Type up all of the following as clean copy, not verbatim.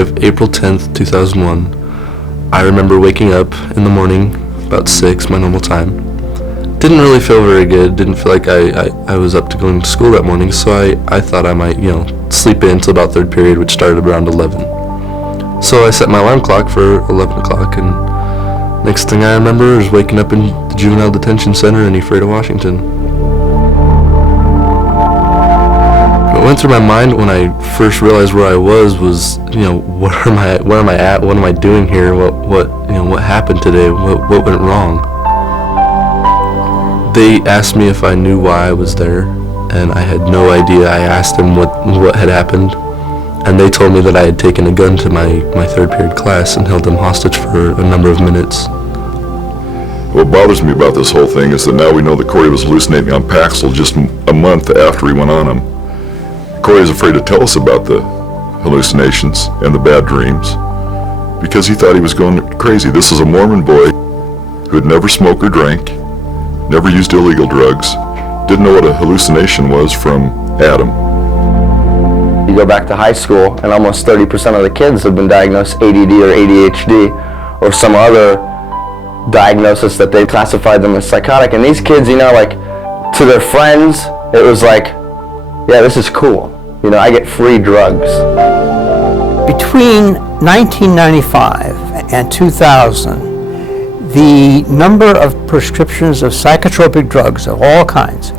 of April 10th, 2001, I remember waking up in the morning, about 6, my normal time. Didn't really feel very good, didn't feel like I was up to going to school that morning, so I thought I might, sleep in until about third period, which started around 11. So I set my alarm clock for 11 o'clock, and next thing I remember is waking up in the Juvenile Detention Center in Ephrata, Washington. What went through my mind when I first realized where I was, where am I at? What am I doing here? What happened today? What went wrong? They asked me if I knew why I was there, and I had no idea. I asked them what had happened, and they told me that I had taken a gun to my third period class and held them hostage for a number of minutes. What bothers me about this whole thing is that now we know that Corey was hallucinating on Paxil just a month after he went on them. Corey is afraid to tell us about the hallucinations and the bad dreams because he thought he was going crazy. This is a Mormon boy who had never smoked or drank, never used illegal drugs, didn't know what a hallucination was from Adam. You go back to high school and almost 30% of the kids have been diagnosed ADD or ADHD or some other diagnosis that they classified them as psychotic. And these kids, to their friends, it was like, yeah, this is cool. I get free drugs. Between 1995 and 2000, the number of prescriptions of psychotropic drugs of all kinds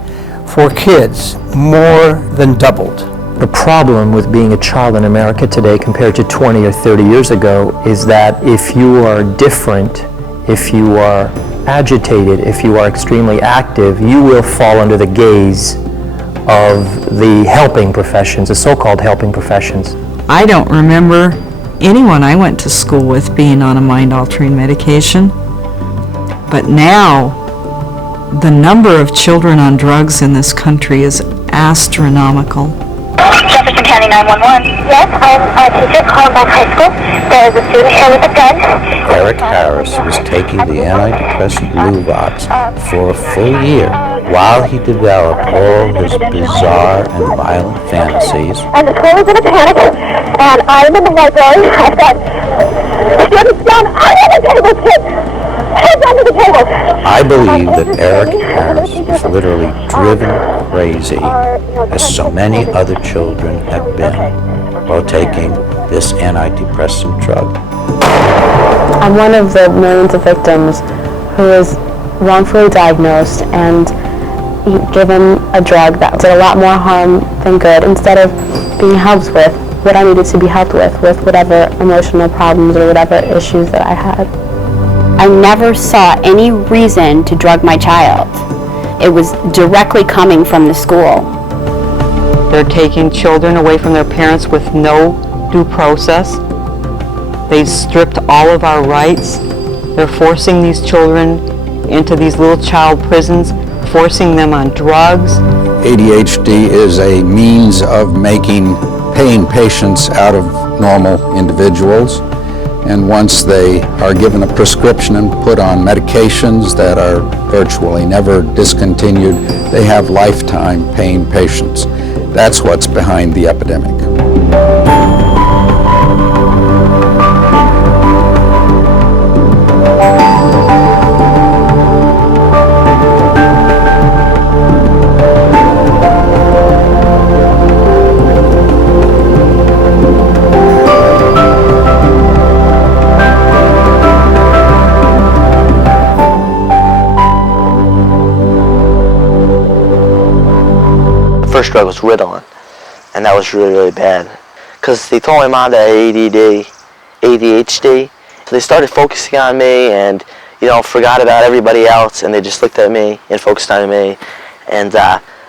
for kids more than doubled. The problem with being a child in America today compared to 20 or 30 years ago is that if you are different, if you are agitated, if you are extremely active, you will fall under the gaze of the helping professions, the so-called helping professions. I don't remember anyone I went to school with being on a mind-altering medication. But now, the number of children on drugs in this country is astronomical. Jefferson County 911. Yes, I'm a teacher calling back high school. There is a student here with a gun. Eric Harris was taking the antidepressant Luvox for a full year while he developed all his bizarre and violent fantasies. And the school is in a panic, and I'm in the library. I've got students down under the table, kids. Heads under the table. I believe that Eric Harris was literally driven crazy, as so many other children have been, while taking this antidepressant drug. I'm one of the millions of victims who was wrongfully diagnosed and given a drug that did a lot more harm than good, instead of being helped with what I needed to be helped with whatever emotional problems or whatever issues that I had. I never saw any reason to drug my child. It was directly coming from the school. They're taking children away from their parents with no due process. They've stripped all of our rights. They're forcing these children into these little child prisons, forcing them on drugs. ADHD is a means of making paying patients out of normal individuals. And once they are given a prescription and put on medications that are virtually never discontinued, they have lifetime paying patients. That's what's behind the epidemic. First drug was Ritalin, and that was really, really bad. Because they told my mom that I had ADHD. They started focusing on me and, forgot about everybody else, and they just looked at me and focused on me. And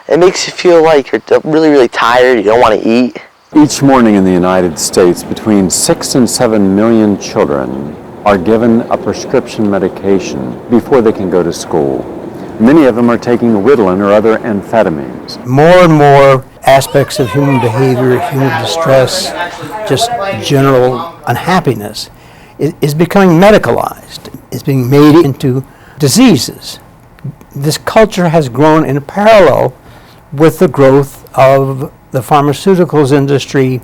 it makes you feel like you're really, really tired, you don't want to eat. Each morning in the United States, between 6 and 7 million children are given a prescription medication before they can go to school. Many of them are taking Ritalin or other amphetamines. More and more aspects of human behavior, human distress, just general unhappiness is becoming medicalized. It's being made into diseases. This culture has grown in parallel with the growth of the pharmaceuticals industry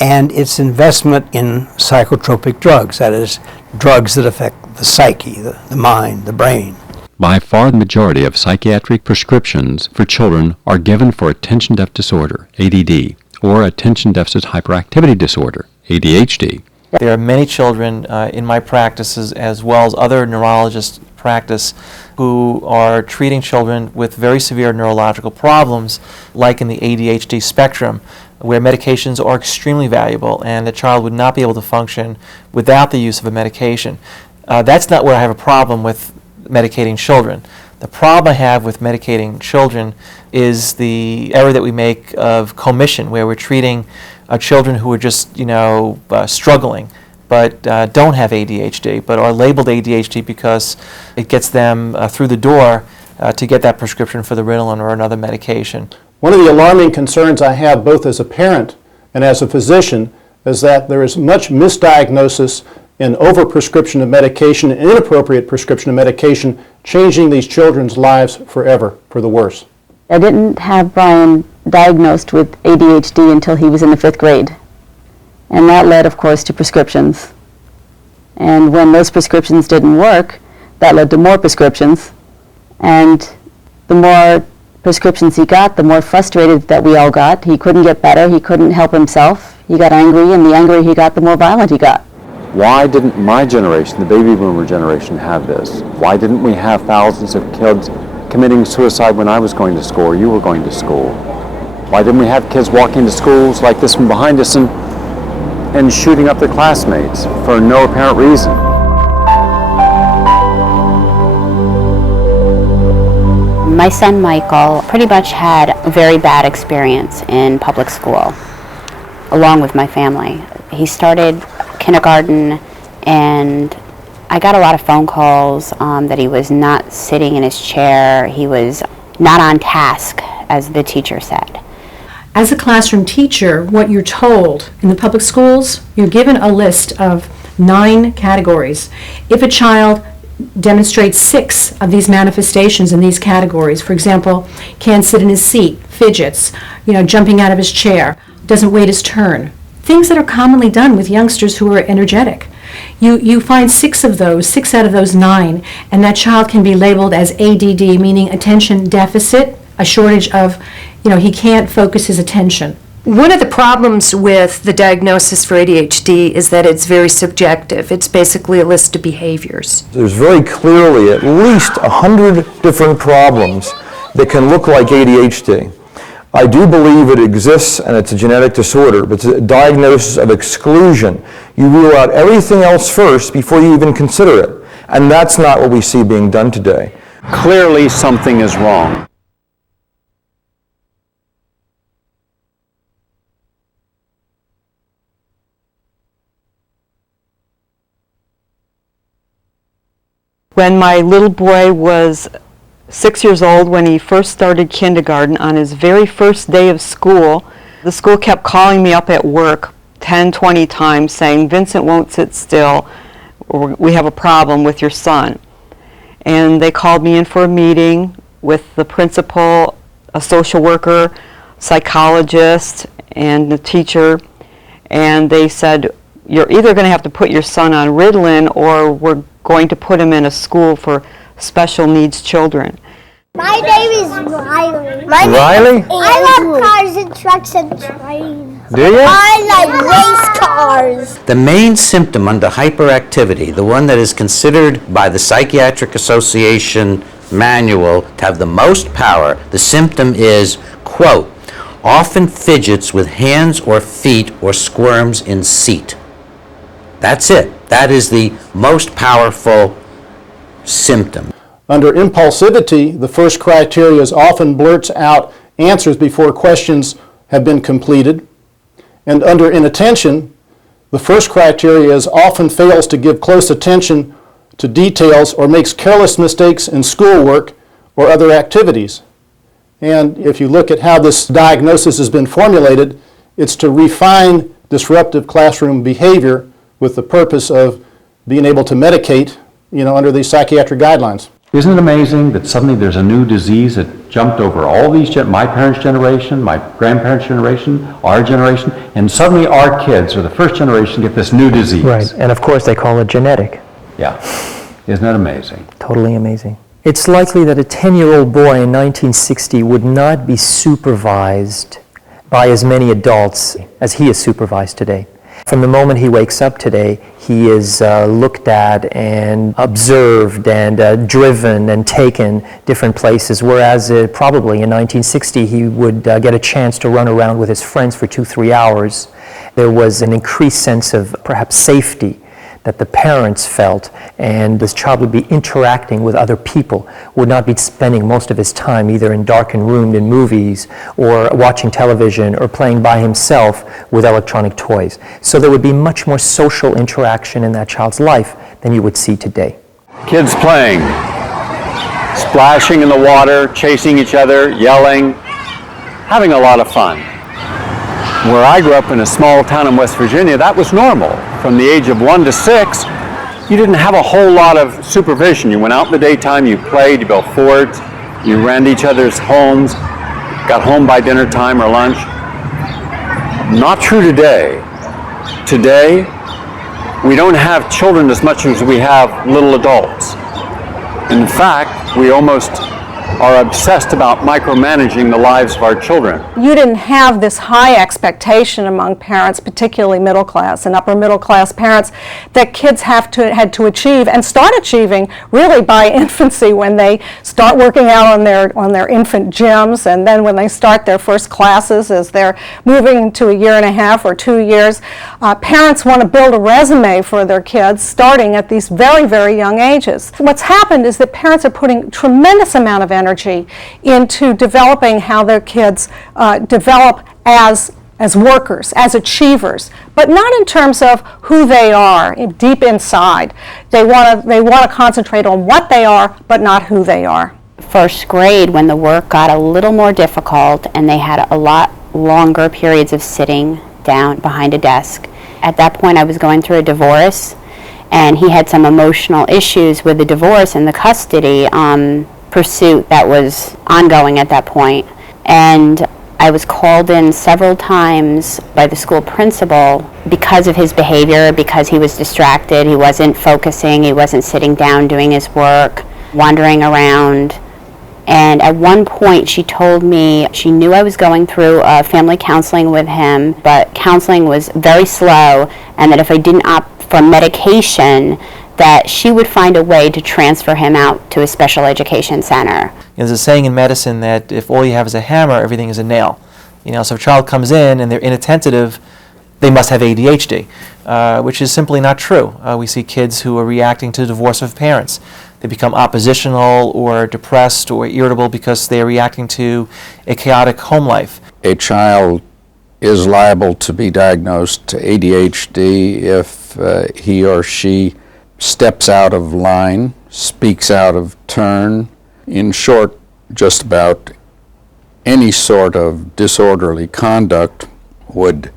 and its investment in psychotropic drugs, that is, drugs that affect the psyche, the mind, the brain. By far the majority of psychiatric prescriptions for children are given for attention deficit disorder, ADD, or attention deficit hyperactivity disorder, ADHD. There are many children in my practices, as well as other neurologists' practice, who are treating children with very severe neurological problems, like in the ADHD spectrum, where medications are extremely valuable and the child would not be able to function without the use of a medication. That's not where I have a problem with medicating children. The problem I have with medicating children is the error that we make of commission, where we're treating children who are just, struggling, but don't have ADHD, but are labeled ADHD because it gets them through the door to get that prescription for the Ritalin or another medication. One of the alarming concerns I have both as a parent and as a physician is that there is much misdiagnosis and overprescription of medication and inappropriate prescription of medication, changing these children's lives forever for the worse. I didn't have Brian diagnosed with ADHD until he was in the 5th grade. And that led, of course, to prescriptions. And when those prescriptions didn't work, that led to more prescriptions. And the more prescriptions he got, the more frustrated that we all got. He couldn't get better. He couldn't help himself. He got angry, and the angrier he got, the more violent he got. Why didn't my generation, the baby boomer generation, have this? Why didn't we have thousands of kids committing suicide when I was going to school or you were going to school? Why didn't we have kids walking to schools like this one behind us and shooting up their classmates for no apparent reason? My son Michael pretty much had a very bad experience in public school, along with my family. He started kindergarten, and I got a lot of phone calls that he was not sitting in his chair. He was not on task, as the teacher said. As a classroom teacher, what you're told in the public schools, you're given a list of 9 categories. If a child demonstrates 6 of these manifestations in these categories, for example, can't sit in his seat, fidgets, jumping out of his chair, doesn't wait his turn, things that are commonly done with youngsters who are energetic. You find 6 out of those 9, and that child can be labeled as ADD, meaning attention deficit, a shortage of, he can't focus his attention. One of the problems with the diagnosis for ADHD is that it's very subjective. It's basically a list of behaviors. There's very clearly at least 100 different problems that can look like ADHD. I do believe it exists and it's a genetic disorder, but it's a diagnosis of exclusion. You rule out everything else first before you even consider it. And that's not what we see being done today. Clearly something is wrong. When my little boy was 6 years old, when he first started kindergarten, on his very first day of school, the school kept calling me up at work 10, 20 times saying, Vincent won't sit still, or we have a problem with your son. And they called me in for a meeting with the principal, a social worker, psychologist, and the teacher, and they said, you're either going to have to put your son on Ritalin or we're going to put him in a school for special needs children. My name is Riley. Riley? I love cars and trucks and trains. Do you? I like race cars. The main symptom under hyperactivity, the one that is considered by the Psychiatric Association manual to have the most power, the symptom is, quote, often fidgets with hands or feet or squirms in seat. That's it. That is the most powerful symptom. Under impulsivity, the first criteria is often blurts out answers before questions have been completed. And under inattention, the first criteria is often fails to give close attention to details or makes careless mistakes in schoolwork or other activities. And if you look at how this diagnosis has been formulated, it's to refine disruptive classroom behavior with the purpose of being able to medicate, under these psychiatric guidelines. Isn't it amazing that suddenly there's a new disease that jumped over all these, my parents' generation, my grandparents' generation, our generation, and suddenly our kids, or the first generation, get this new disease. Right, and of course they call it genetic. Yeah. Isn't that amazing? Totally amazing. It's likely that a 10-year-old boy in 1960 would not be supervised by as many adults as he is supervised today. From the moment he wakes up today, he is looked at and observed and driven and taken different places, whereas probably in 1960 he would get a chance to run around with his friends for 2-3 hours. There was an increased sense of perhaps safety that the parents felt, and this child would be interacting with other people, would not be spending most of his time either in darkened rooms in movies or watching television or playing by himself with electronic toys. So there would be much more social interaction in that child's life than you would see today. Kids playing, splashing in the water, chasing each other, yelling, having a lot of fun. Where I grew up in a small town in West Virginia, that was normal. From the age of 1 to 6, you didn't have a whole lot of supervision. You went out in the daytime, you played, you built forts, you ran to each other's homes, got home by dinner time or lunch. Not true today. Today, we don't have children as much as we have little adults. In fact, we almost are obsessed about micromanaging the lives of our children. You didn't have this high expectation among parents, particularly middle class and upper middle class parents, that kids had to achieve and start achieving really by infancy, when they start working out on their infant gyms, and then when they start their first classes as they're moving into 1.5 or 2 years. Parents want to build a resume for their kids starting at these very, very young ages. What's happened is that parents are putting tremendous amount of energy into developing how their kids develop as workers, as achievers, but not in terms of who they are deep inside. They want to concentrate on what they are, but not who they are. First grade, when the work got a little more difficult and they had a lot longer periods of sitting down behind a desk. At that point, I was going through a divorce, and he had some emotional issues with the divorce and the custody pursuit that was ongoing at that point. And I was called in several times by the school principal because of his behavior, because he was distracted, he wasn't focusing, he wasn't sitting down doing his work, wandering around. And at one point she told me she knew I was going through family counseling with him, but counseling was very slow, and that if I didn't opt for medication, that she would find a way to transfer him out to a special education center. There's a saying in medicine that if all you have is a hammer, everything is a nail. So if a child comes in and they're inattentive, they must have ADHD, which is simply not true. We see kids who are reacting to the divorce of parents. They become oppositional or depressed or irritable because they're reacting to a chaotic home life. A child is liable to be diagnosed to ADHD if he or she steps out of line, speaks out of turn. In short, just about any sort of disorderly conduct would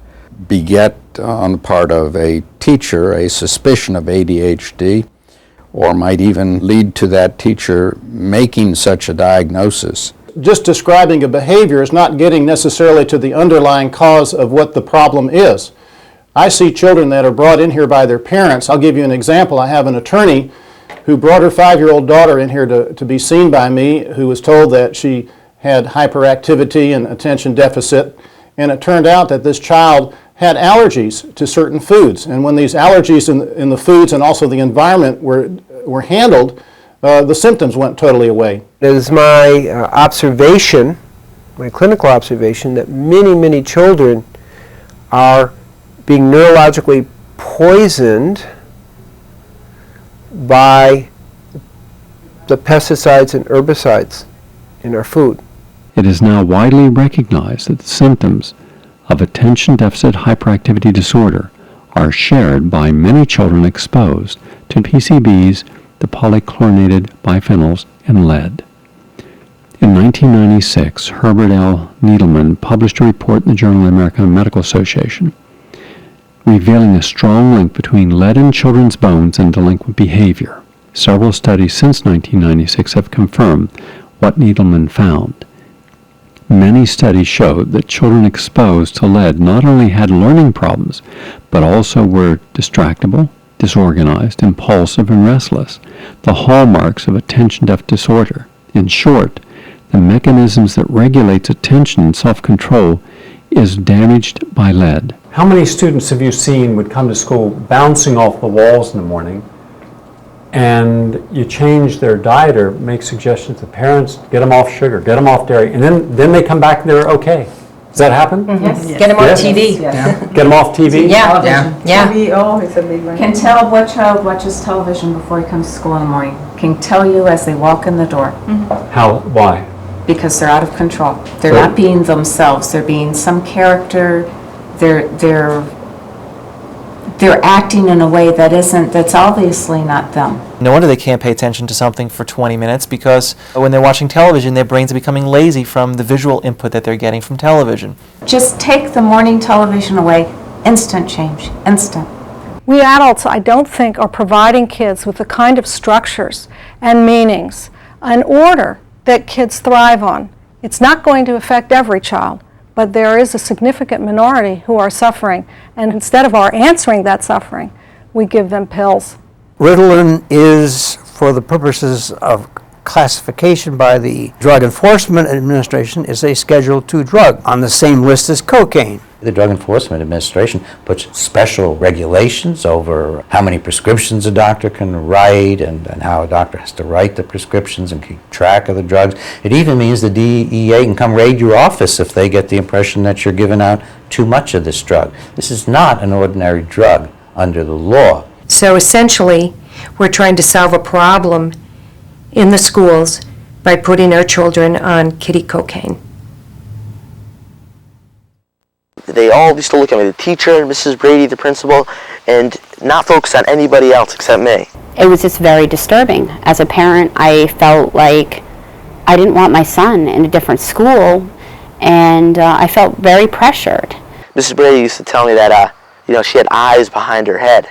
beget on the part of a teacher a suspicion of ADHD, or might even lead to that teacher making such a diagnosis. Just describing a behavior is not getting necessarily to the underlying cause of what the problem is. I see children that are brought in here by their parents. I'll give you an example. I have an attorney who brought her 5-year-old daughter in here to be seen by me, who was told that she had hyperactivity and attention deficit, and it turned out that this child had allergies to certain foods. And when these allergies in the foods and also the environment were handled, the symptoms went totally away. It is my observation, my clinical observation, that many, many children are being neurologically poisoned by the pesticides and herbicides in our food. It is now widely recognized that the symptoms of attention deficit hyperactivity disorder are shared by many children exposed to PCBs, the polychlorinated biphenyls, and lead. In 1996, Herbert L. Needleman published a report in the Journal of the American Medical Association revealing a strong link between lead in children's bones and delinquent behavior. Several studies since 1996 have confirmed what Needleman found. Many studies showed that children exposed to lead not only had learning problems, but also were distractible, disorganized, impulsive, and restless, the hallmarks of attention-deficit disorder. In short, the mechanisms that regulates attention and self-control is damaged by lead. How many students have you seen would come to school bouncing off the walls in the morning, and you change their diet or make suggestions to parents, get them off sugar, get them off dairy, and then they come back and they're okay? Does that happen? Yes. Get them off TV. Get them off TV? Yeah. TV, oh, it's a big one. Can tell what child watches television before he comes to school in the morning. Can tell you as they walk in the door. How? Why? Because they're out of control. They're not being themselves. They're being some character. They're acting in a way that's obviously not them. No wonder they can't pay attention to something for 20 minutes, because when they're watching television, their brains are becoming lazy from the visual input that they're getting from television. Just take the morning television away, instant change, instant. We adults, I don't think, are providing kids with the kind of structures and meanings and order that kids thrive on. It's not going to affect every child, but there is a significant minority who are suffering, and instead of our answering that suffering, we give them pills. Ritalin is, for the purposes of classification by the Drug Enforcement Administration, is a Schedule II drug on the same list as cocaine. The Drug Enforcement Administration puts special regulations over how many prescriptions a doctor can write and how a doctor has to write the prescriptions and keep track of the drugs. It even means the DEA can come raid your office if they get the impression that you're giving out too much of this drug. This is not an ordinary drug under the law. So essentially, we're trying to solve a problem in the schools by putting our children on kiddie cocaine. They all used to look at me, the teacher, Mrs. Brady, the principal, and not focus on anybody else except me. It was just very disturbing. As a parent, I felt like I didn't want my son in a different school, and I felt very pressured. Mrs. Brady used to tell me that, she had eyes behind her head.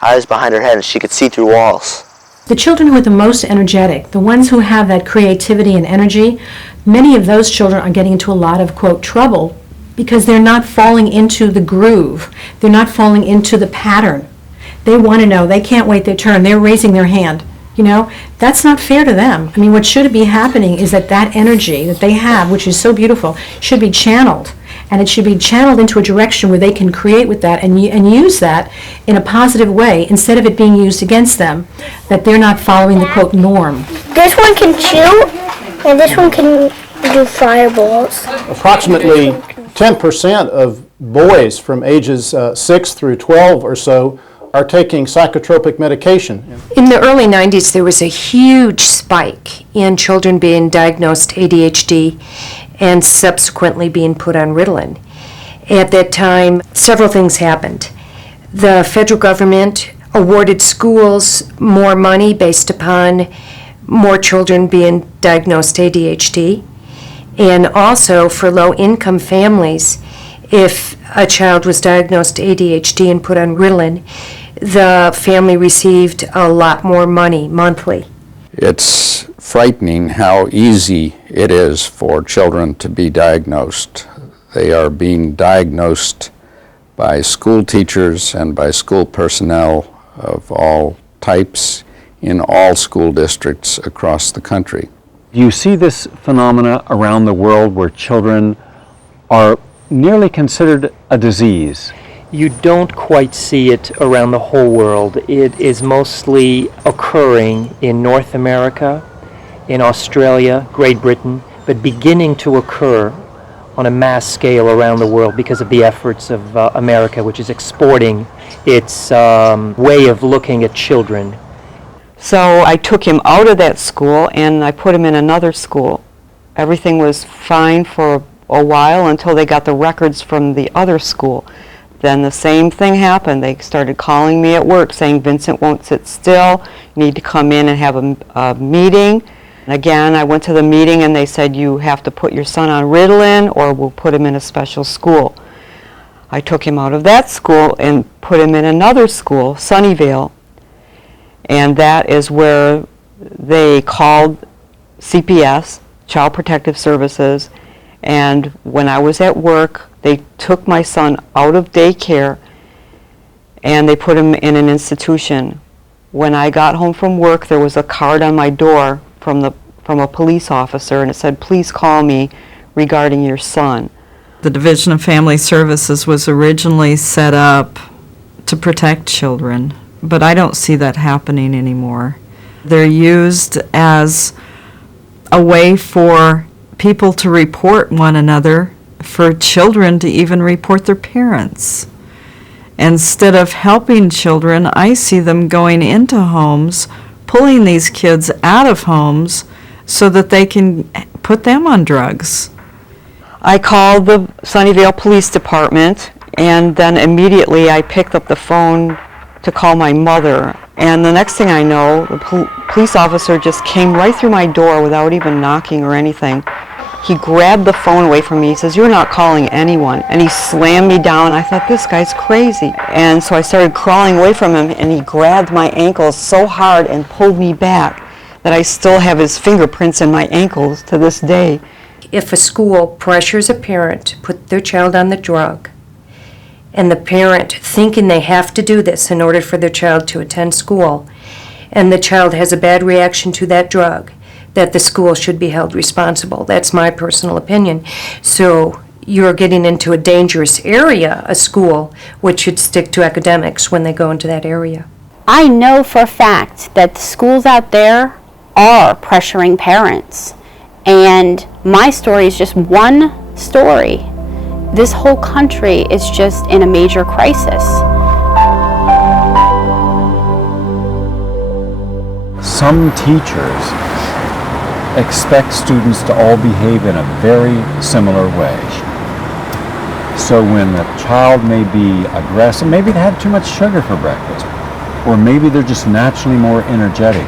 Eyes behind her head, and she could see through walls. The children who are the most energetic, the ones who have that creativity and energy, many of those children are getting into a lot of, quote, trouble because they're not falling into the groove. They're not falling into the pattern. They want to know. They can't wait their turn. They're raising their hand. That's not fair to them. I mean, what should be happening is that energy that they have, which is so beautiful, should be channeled. And it should be channeled into a direction where they can create with that and use that in a positive way instead of it being used against them, that they're not following the, quote, norm. This one can chew, and this one can do fireballs. Approximately 10% of boys from ages 6 through 12 or so are taking psychotropic medication. In the early 90s, there was a huge spike in children being diagnosed ADHD and subsequently being put on Ritalin. At that time, several things happened. The federal government awarded schools more money based upon more children being diagnosed ADHD, and also for low-income families, if a child was diagnosed ADHD and put on Ritalin, the family received a lot more money monthly. It's frightening how easy it is for children to be diagnosed. They are being diagnosed by school teachers and by school personnel of all types in all school districts across the country. You see this phenomena around the world where children are nearly considered a disease. You don't quite see it around the whole world. It is mostly occurring in North America, in Australia, Great Britain, but beginning to occur on a mass scale around the world because of the efforts of America, which is exporting its way of looking at children. So I took him out of that school and I put him in another school. Everything was fine for a while until they got the records from the other school. Then the same thing happened. They started calling me at work saying, Vincent won't sit still, you need to come in and have a meeting. And again, I went to the meeting and they said, you have to put your son on Ritalin or we'll put him in a special school. I took him out of that school and put him in another school, Sunnyvale. And that is where they called CPS, Child Protective Services, and when I was at work, they took my son out of daycare and they put him in an institution. When I got home from work, there was a card on my door from a police officer, and it said, "Please call me regarding your son." The Division of Family Services was originally set up to protect children, but I don't see that happening anymore. They're used as a way for people to report one another, for children to even report their parents. Instead of helping children, I see them going into homes, pulling these kids out of homes so that they can put them on drugs. I called the Sunnyvale Police Department, and then immediately I picked up the phone to call my mother. And the next thing I know, the police officer just came right through my door without even knocking or anything. He grabbed the phone away from me. He says, "You're not calling anyone." And he slammed me down. I thought, this guy's crazy. And so I started crawling away from him, and he grabbed my ankles so hard and pulled me back that I still have his fingerprints in my ankles to this day. If a school pressures a parent to put their child on the drug, and the parent thinking they have to do this in order for their child to attend school, and the child has a bad reaction to that drug, that the school should be held responsible. That's my personal opinion. So you're getting into a dangerous area, a school which should stick to academics when they go into that area. I know for a fact that the schools out there are pressuring parents. And my story is just one story. This whole country is just in a major crisis. Some teachers expect students to all behave in a very similar way. So when a child may be aggressive, maybe they had too much sugar for breakfast, or maybe they're just naturally more energetic,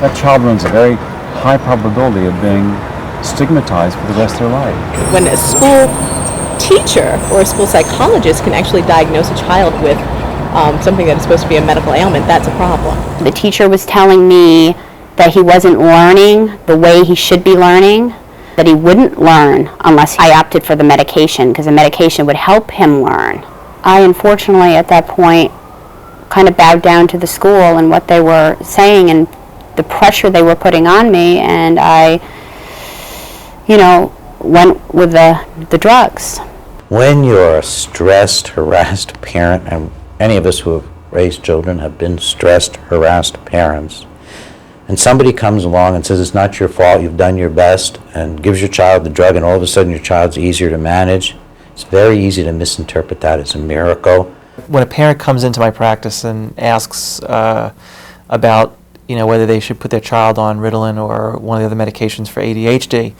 that child runs a very high probability of being stigmatized for the rest of their life. When a school teacher or a school psychologist can actually diagnose a child with something that is supposed to be a medical ailment, that's a problem. The teacher was telling me that he wasn't learning the way he should be learning, that he wouldn't learn unless I opted for the medication, because the medication would help him learn. I unfortunately at that point kind of bowed down to the school and what they were saying and the pressure they were putting on me, and I, went with the drugs. When you're a stressed, harassed parent, and any of us who have raised children have been stressed, harassed parents, and somebody comes along and says it's not your fault, you've done your best, and gives your child the drug, and all of a sudden your child's easier to manage, it's very easy to misinterpret that as a miracle. When a parent comes into my practice and asks about whether they should put their child on Ritalin or one of the other medications for ADHD,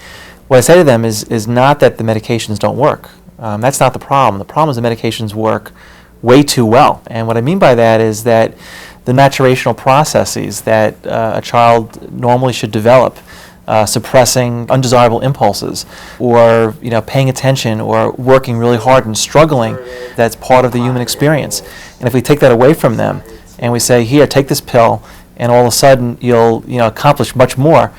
what I say to them is not that the medications don't work. That's not the problem. The problem is the medications work way too well. And what I mean by that is that the maturational processes that a child normally should develop, suppressing undesirable impulses, or paying attention, or working really hard and struggling, that's part of the human experience. And if we take that away from them and we say, here, take this pill, and all of a sudden you'll accomplish much more,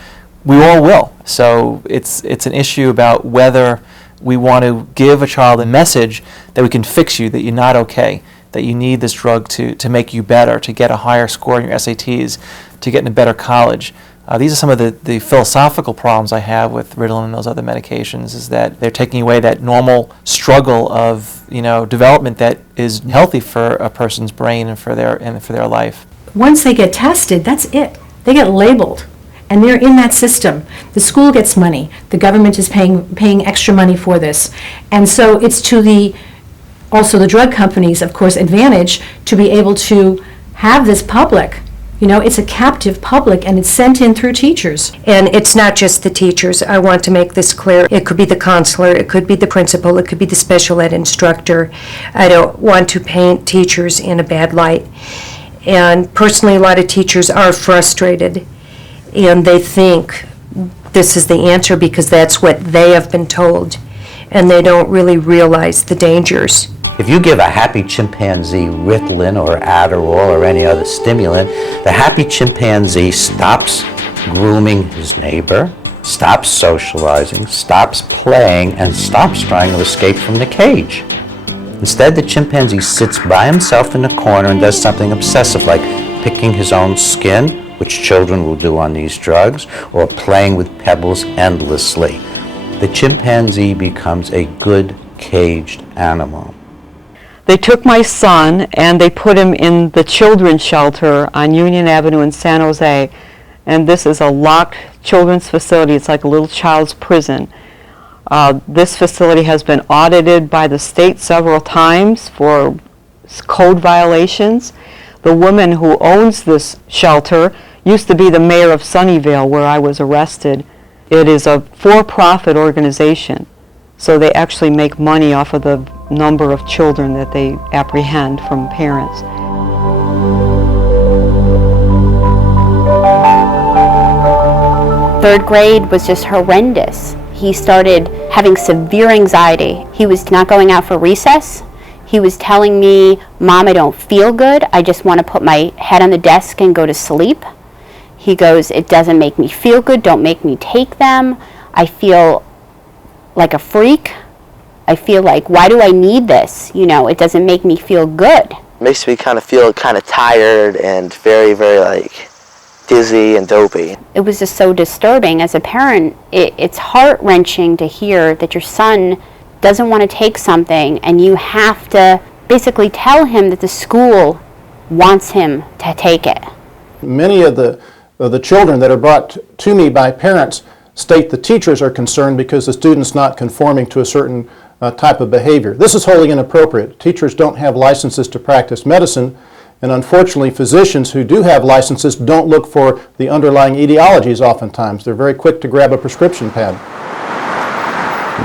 we all will. So it's an issue about whether we want to give a child a message that we can fix you, that you're not okay, that you need this drug to make you better, to get a higher score in your SATs, to get in a better college. These are some of the philosophical problems I have with Ritalin and those other medications, is that they're taking away that normal struggle of development that is healthy for a person's brain and for their life. Once they get tested, that's it. They get labeled, and they're in that system. The school gets money. The government is paying extra money for this. And so it's to also the drug companies, of course, advantage to be able to have this public. It's a captive public, and it's sent in through teachers. And it's not just the teachers. I want to make this clear. It could be the counselor, it could be the principal, it could be the special ed instructor. I don't want to paint teachers in a bad light. And personally, a lot of teachers are frustrated, and they think this is the answer because that's what they have been told, and they don't really realize the dangers. If you give a happy chimpanzee Ritalin or Adderall or any other stimulant, the happy chimpanzee stops grooming his neighbor, stops socializing, stops playing, and stops trying to escape from the cage. Instead, the chimpanzee sits by himself in the corner and does something obsessive like picking his own skin, which children will do on these drugs, or playing with pebbles endlessly. The chimpanzee becomes a good caged animal. They took my son and they put him in the children's shelter on Union Avenue in San Jose. And this is a locked children's facility. It's like a little child's prison. This facility has been audited by the state several times for code violations. The woman who owns this shelter used to be the mayor of Sunnyvale, where I was arrested. It is a for-profit organization, so they actually make money off of the number of children that they apprehend from parents. Third grade was just horrendous. He started having severe anxiety. He was not going out for recess. He was telling me, "Mom, I don't feel good. I just want to put my head on the desk and go to sleep." He goes, "It doesn't make me feel good. Don't make me take them. I feel like a freak. I feel like, why do I need this? You know, it doesn't make me feel good." It makes me kind of feel kind of tired and very, very like dizzy and dopey. It was just so disturbing. As a parent, it's heart-wrenching to hear that your son doesn't want to take something and you have to basically tell him that the school wants him to take it. Many of the children that are brought to me by parents state the teachers are concerned because the student's not conforming to a certain type of behavior. This is wholly inappropriate. Teachers don't have licenses to practice medicine, and unfortunately physicians who do have licenses don't look for the underlying etiologies oftentimes. They're very quick to grab a prescription pad.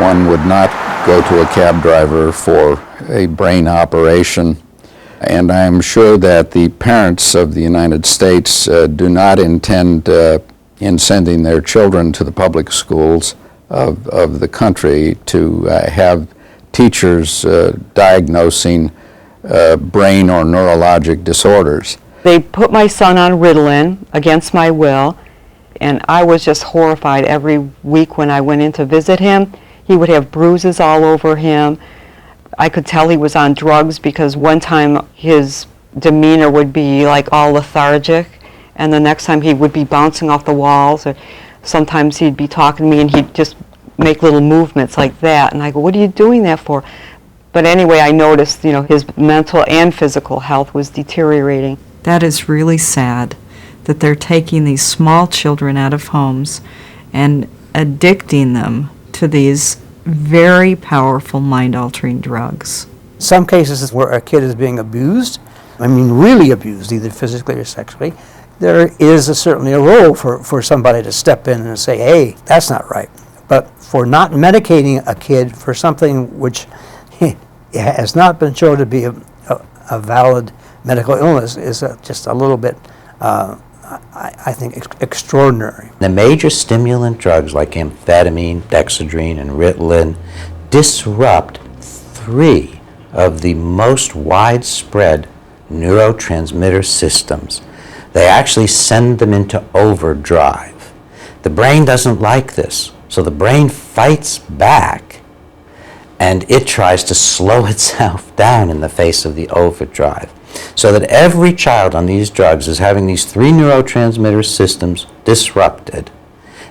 One would not go to a cab driver for a brain operation, and I am sure that the parents of the United States do not intend in sending their children to the public schools of the country to have teachers diagnosing brain or neurologic disorders. They put my son on Ritalin against my will, and I was just horrified every week when I went in to visit him. He would have bruises all over him. I could tell he was on drugs because one time his demeanor would be like all lethargic, and the next time he would be bouncing off the walls, or sometimes he'd be talking to me and he'd just make little movements like that, and I go, "What are you doing that for?" But anyway, I noticed, you know, his mental and physical health was deteriorating. That is really sad that they're taking these small children out of homes and addicting them to these very powerful mind-altering drugs. Some cases where a kid is being abused, I mean really abused, either physically or sexually, there is certainly a role for somebody to step in and say, hey, that's not right. But for not medicating a kid for something which has not been shown to be a valid medical illness is just a little bit, I think, extraordinary. The major stimulant drugs like amphetamine, dexedrine, and Ritalin disrupt 3 of the most widespread neurotransmitter systems. They actually send them into overdrive. The brain doesn't like this, so the brain fights back and it tries to slow itself down in the face of the overdrive. So that every child on these drugs is having these 3 neurotransmitter systems disrupted,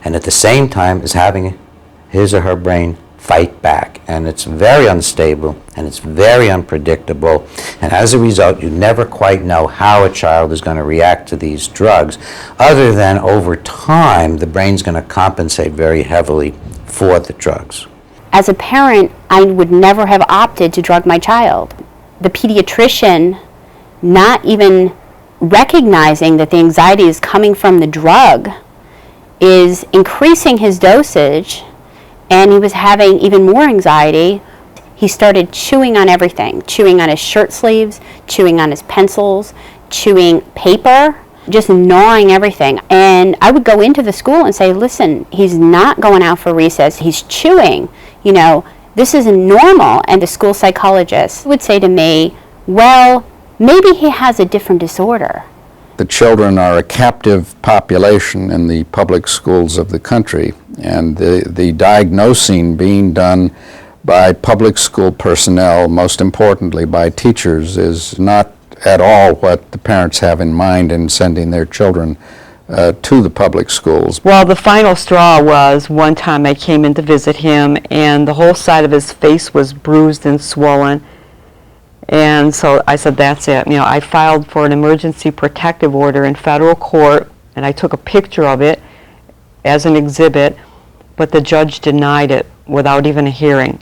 and at the same time is having his or her brain fight back. And it's very unstable, and it's very unpredictable, and as a result, you never quite know how a child is going to react to these drugs, other than over time, the brain's going to compensate very heavily for the drugs. As a parent, I would never have opted to drug my child. The pediatrician, not even recognizing that the anxiety is coming from the drug, is increasing his dosage, and he was having even more anxiety. He started chewing on everything, chewing on his shirt sleeves, chewing on his pencils, chewing paper, just gnawing everything. And I would go into the school and say, listen, he's not going out for recess, he's chewing, you know, this isn't normal, and the school psychologist would say to me, well, maybe he has a different disorder. The children are a captive population in the public schools of the country, and the diagnosing being done by public school personnel, most importantly by teachers, is not at all what the parents have in mind in sending their children to the public schools. Well, the final straw was one time I came in to visit him, and the whole side of his face was bruised and swollen. And so I said, that's it. You know, I filed for an emergency protective order in federal court, and I took a picture of it as an exhibit, but the judge denied it without even a hearing.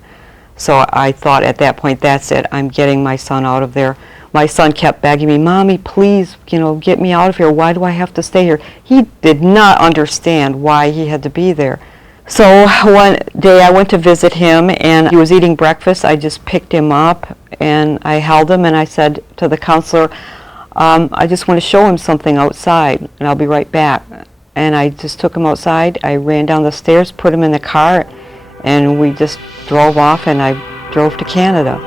So I thought at that point, that's it. I'm getting my son out of there. My son kept begging me, Mommy, please, you know, get me out of here. Why do I have to stay here? He did not understand why he had to be there. So one day I went to visit him, and he was eating breakfast. I just picked him up and I held him, and I said to the counselor, I just want to show him something outside, and I'll be right back. And I just took him outside. I ran down the stairs, put him in the car, and we just drove off, and I drove to Canada.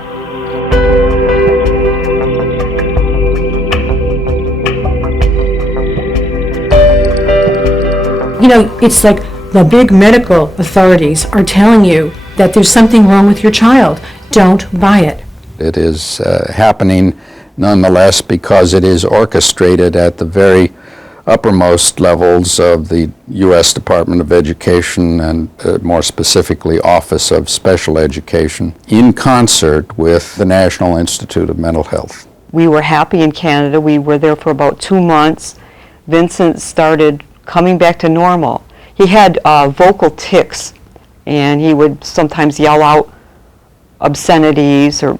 You know, it's like the big medical authorities are telling you that there's something wrong with your child. Don't buy it. It is happening nonetheless because it is orchestrated at the very uppermost levels of the U.S. Department of Education and more specifically Office of Special Education in concert with the National Institute of Mental Health. We were happy in Canada. We were there for about 2 months. Vincent started coming back to normal. He had vocal tics, and he would sometimes yell out obscenities or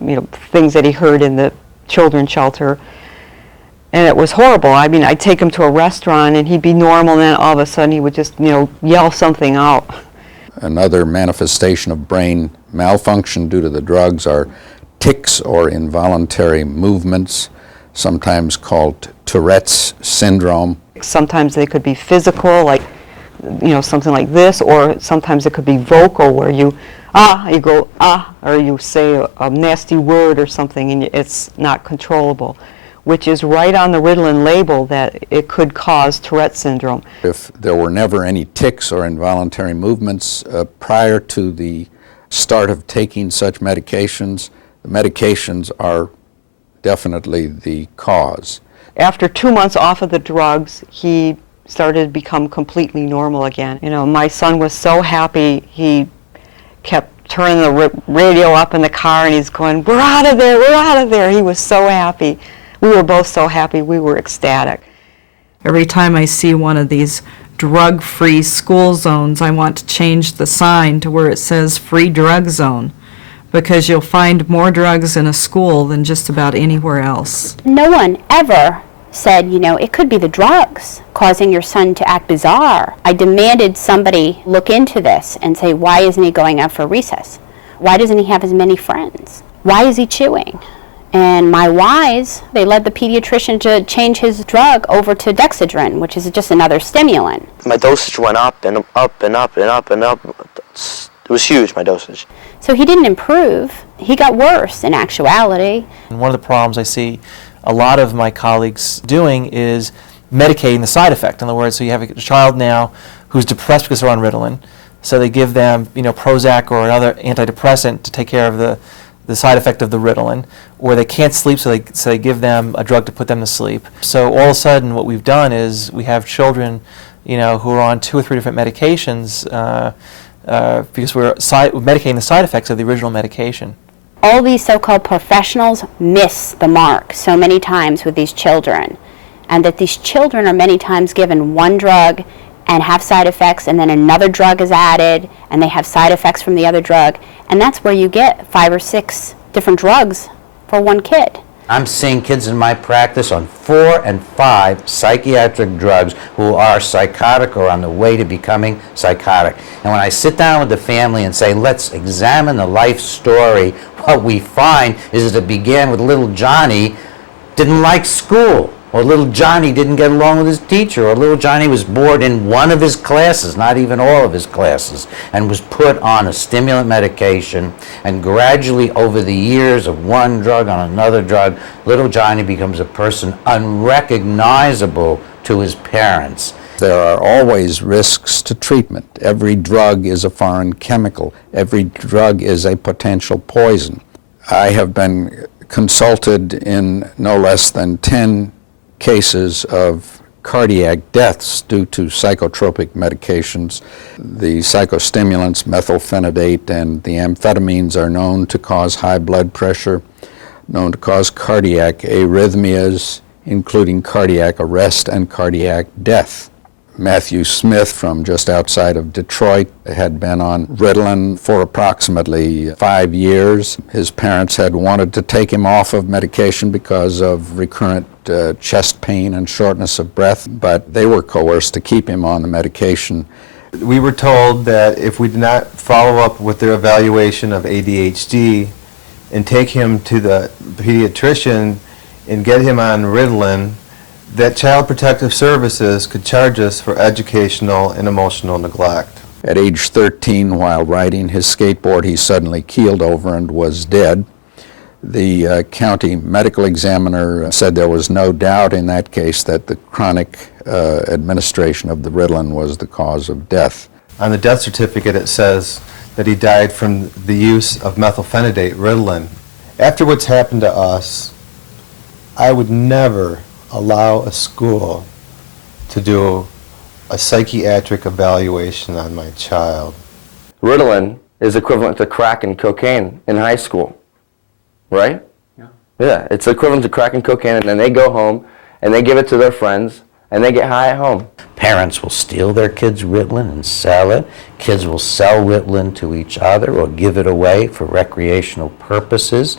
things that he heard in the children's shelter, and it was horrible. I mean, I'd take him to a restaurant and he'd be normal, and then all of a sudden he would just yell something out. Another manifestation of brain malfunction due to the drugs are tics or involuntary movements, sometimes called Tourette's syndrome. Sometimes they could be physical, like something like this, or sometimes it could be vocal, where you go or you say a nasty word or something, and it's not controllable, which is right on the Ritalin label that it could cause Tourette syndrome. If there were never any tics or involuntary movements prior to the start of taking such medications, the medications are definitely the cause. After 2 months off of the drugs, he started to become completely normal again. My son was so happy. He kept turning the radio up in the car, and he's going, "We're out of there, we're out of there." He was so happy. We were both so happy. We were ecstatic. Every time I see one of these drug-free school zones, I want to change the sign to where it says free drug zone, because you'll find more drugs in a school than just about anywhere else. No one ever said, it could be the drugs causing your son to act bizarre. I demanded somebody look into this and say, why isn't he going out for recess? Why doesn't he have as many friends? Why is he chewing? And my whys, they led the pediatrician to change his drug over to Dexedrine, which is just another stimulant. My dosage went up and up and up and up and up. It was huge, my dosage. So he didn't improve. He got worse in actuality. And one of the problems I see a lot of my colleagues doing is medicating the side effect. In other words, so you have a child now who's depressed because they're on Ritalin, so they give them Prozac or another antidepressant to take care of the side effect of the Ritalin, or they can't sleep, so they give them a drug to put them to sleep. So all of a sudden what we've done is we have children who are on 2 or 3 different medications because we're medicating the side effects of the original medication. All these so-called professionals miss the mark so many times with these children, and that these children are many times given one drug and have side effects, and then another drug is added and they have side effects from the other drug, and that's where you get 5 or 6 different drugs for one kid. I'm seeing kids in my practice on 4 and 5 psychiatric drugs who are psychotic or on the way to becoming psychotic. And when I sit down with the family and say, let's examine the life story, what we find is that it began with little Johnny didn't like school. or little Johnny didn't get along with his teacher, or little Johnny was bored in one of his classes, not even all of his classes, and was put on a stimulant medication, and gradually over the years of one drug on another drug, little Johnny becomes a person unrecognizable to his parents. There are always risks to treatment. Every drug is a foreign chemical. Every drug is a potential poison. I have been consulted in no less than 10 cases of cardiac deaths due to psychotropic medications. The psychostimulants, methylphenidate and the amphetamines, are known to cause high blood pressure, known to cause cardiac arrhythmias, including cardiac arrest and cardiac death. Matthew Smith from just outside of Detroit had been on Ritalin for approximately 5 years. His parents had wanted to take him off of medication because of recurrent chest pain and shortness of breath, but they were coerced to keep him on the medication. We were told that if we did not follow up with their evaluation of ADHD and take him to the pediatrician and get him on Ritalin, that Child Protective Services could charge us for educational and emotional neglect. At age 13, while riding his skateboard, he suddenly keeled over and was dead. The county medical examiner said there was no doubt in that case that the chronic administration of the Ritalin was the cause of death. On the death certificate it says that he died from the use of methylphenidate, Ritalin. After what's happened to us, I would never allow a school to do a psychiatric evaluation on my child. Ritalin is equivalent to crack and cocaine in high school, right? Yeah, it's equivalent to crack and cocaine, and then they go home and they give it to their friends and they get high at home. Parents will steal their kids' Ritalin and sell it. Kids will sell Ritalin to each other or give it away for recreational purposes.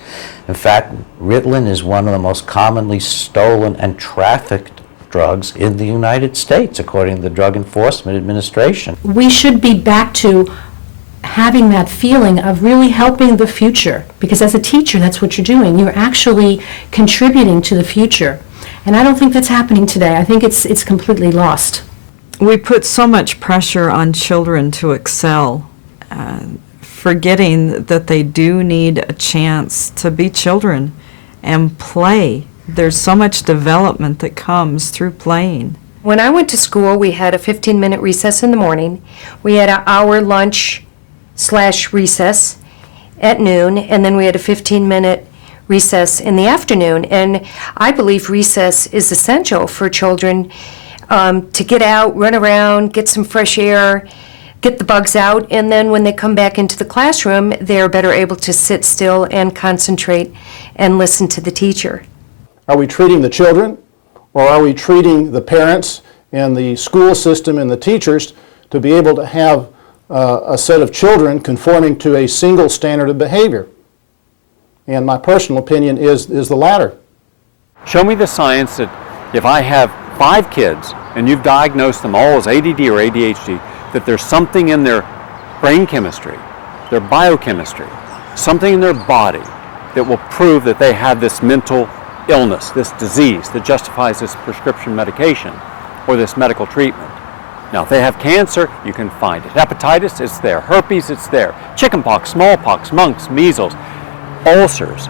In fact, Ritalin is one of the most commonly stolen and trafficked drugs in the United States, according to the Drug Enforcement Administration. We should be back to having that feeling of really helping the future, because as a teacher, that's what you're doing. You're actually contributing to the future. And I don't think that's happening today. I think it's completely lost. We put so much pressure on children to excel, forgetting that they do need a chance to be children and play. There's so much development that comes through playing. When I went to school, we had a 15-minute recess in the morning. We had an hour lunch/recess at noon, and then we had a 15-minute recess in the afternoon. And I believe recess is essential for children to get out, run around, get some fresh air, get the bugs out, and then when they come back into the classroom, they're better able to sit still and concentrate and listen to the teacher. Are we treating the children, or are we treating the parents and the school system and the teachers to be able to have a set of children conforming to a single standard of behavior? And my personal opinion is the latter. Show me the science that if I have 5 kids and you've diagnosed them all as ADD or ADHD, that there's something in their brain chemistry, their biochemistry, something in their body that will prove that they have this mental illness, this disease that justifies this prescription medication or this medical treatment. Now, if they have cancer, you can find it. Hepatitis, it's there. Herpes, it's there. Chickenpox, smallpox, mumps, measles, ulcers.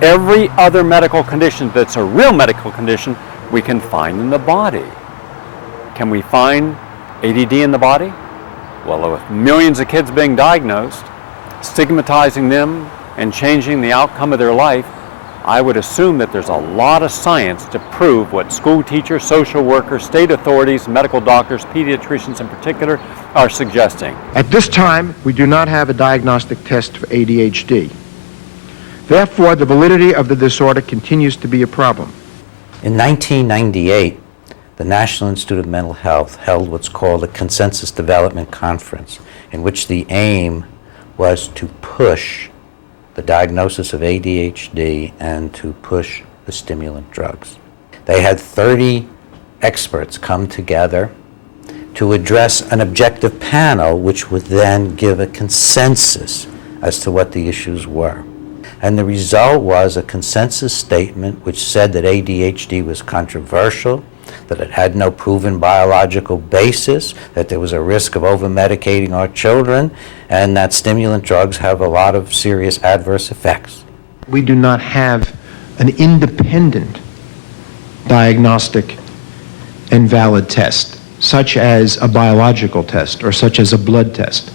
Every other medical condition that's a real medical condition, we can find in the body. Can we find ADD in the body? Well, with millions of kids being diagnosed, stigmatizing them and changing the outcome of their life, I would assume that there's a lot of science to prove what school teachers, social workers, state authorities, medical doctors, pediatricians in particular, are suggesting. At this time, we do not have a diagnostic test for ADHD. Therefore, the validity of the disorder continues to be a problem. In 1998, the National Institute of Mental Health held what's called a Consensus Development Conference, in which the aim was to push the diagnosis of ADHD and to push the stimulant drugs. They had 30 experts come together to address an objective panel which would then give a consensus as to what the issues were. And the result was a consensus statement which said that ADHD was controversial, that it had no proven biological basis, that there was a risk of over-medicating our children, and that stimulant drugs have a lot of serious adverse effects. We do not have an independent diagnostic and valid test, such as a biological test or such as a blood test.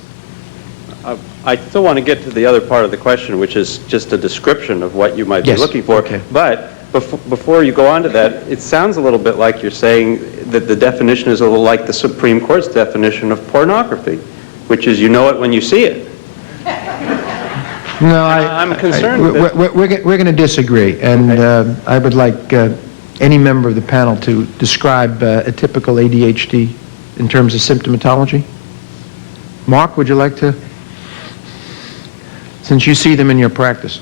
I still want to get to the other part of the question, which is just a description of what you might be looking for. Okay. But before you go on to that, it sounds a little bit like you're saying that the definition is a little like the Supreme Court's definition of pornography, which is you know it when you see it. No, I'm concerned. We're going to disagree, and I would like any member of the panel to describe a typical ADHD in terms of symptomatology. Mark, would you like to? Since you see them in your practice.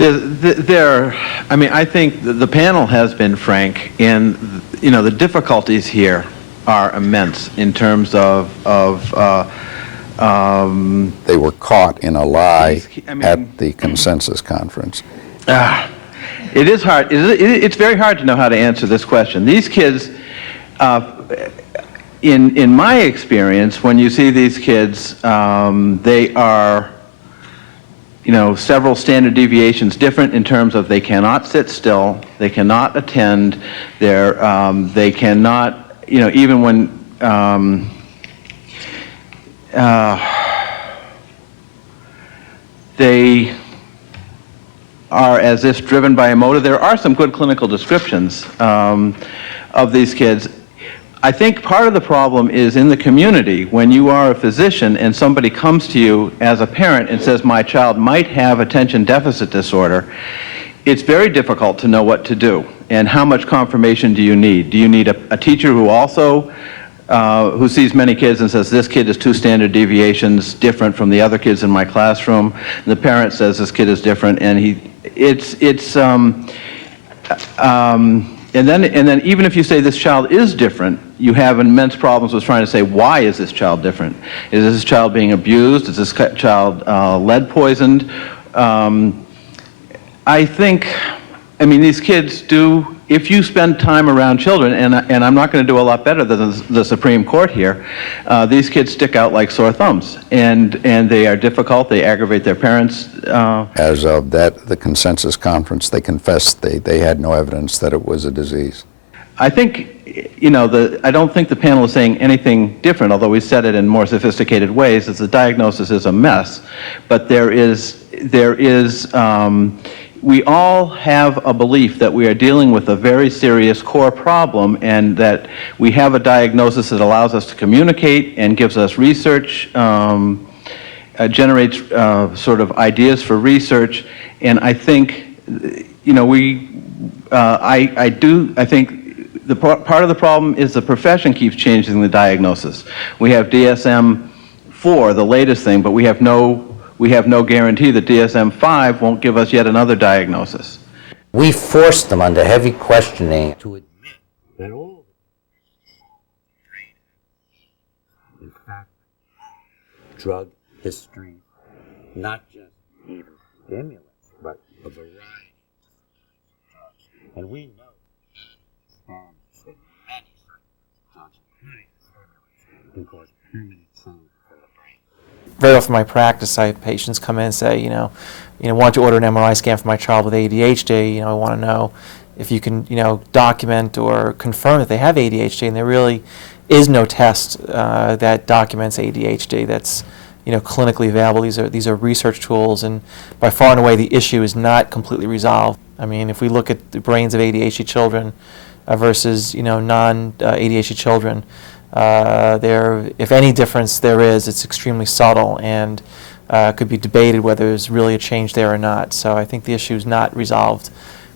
I think the panel has been frank, and the difficulties here are immense in terms of they were caught in a lie at the consensus conference. It is hard. It's very hard to know how to answer this question. These kids, in my experience, when you see these kids, they are, several standard deviations different in terms of they cannot sit still, they cannot attend, they cannot, even when they are as if driven by a motive. There are some good clinical descriptions of these kids. I think part of the problem is in the community. When you are a physician and somebody comes to you as a parent and says, my child might have attention deficit disorder, it's very difficult to know what to do. And how much confirmation do you need? Do you need a teacher who also who sees many kids and says, this kid is 2 standard deviations different from the other kids in my classroom? And the parent says this kid is different, and and then even if you say this child is different, you have immense problems with trying to say, why is this child different? Is this child being abused? Is this child lead poisoned? These kids do, if you spend time around children, and I'm not going to do a lot better than the Supreme Court here, these kids stick out like sore thumbs, and they are difficult, they aggravate their parents. As of the consensus conference, they confessed they had no evidence that it was a disease. I think, I don't think the panel is saying anything different, although we said it in more sophisticated ways, is the diagnosis is a mess. But we all have a belief that we are dealing with a very serious core problem, and that we have a diagnosis that allows us to communicate and gives us research, generates sort of ideas for research. And I think, I think part of the problem is the profession keeps changing the diagnosis. We have DSM-4, the latest thing, but we have no guarantee that DSM-5 won't give us yet another diagnosis. We forced them under heavy questioning to admit that all in fact, drug history, not just even stimulants, but a variety of drugs. And we know that many drugs, including because permanent change for the brain. Very often in my practice, I have patients come in and say, why don't you order an MRI scan for my child with ADHD? I want to know if you can, document or confirm that they have ADHD, and there really is no test that documents ADHD that's, clinically available. These are research tools, and by far and away the issue is not completely resolved. I mean, if we look at the brains of ADHD children versus, non-ADHD children, if any difference there is, it's extremely subtle, and could be debated whether there's really a change there or not. So I think the issue is not resolved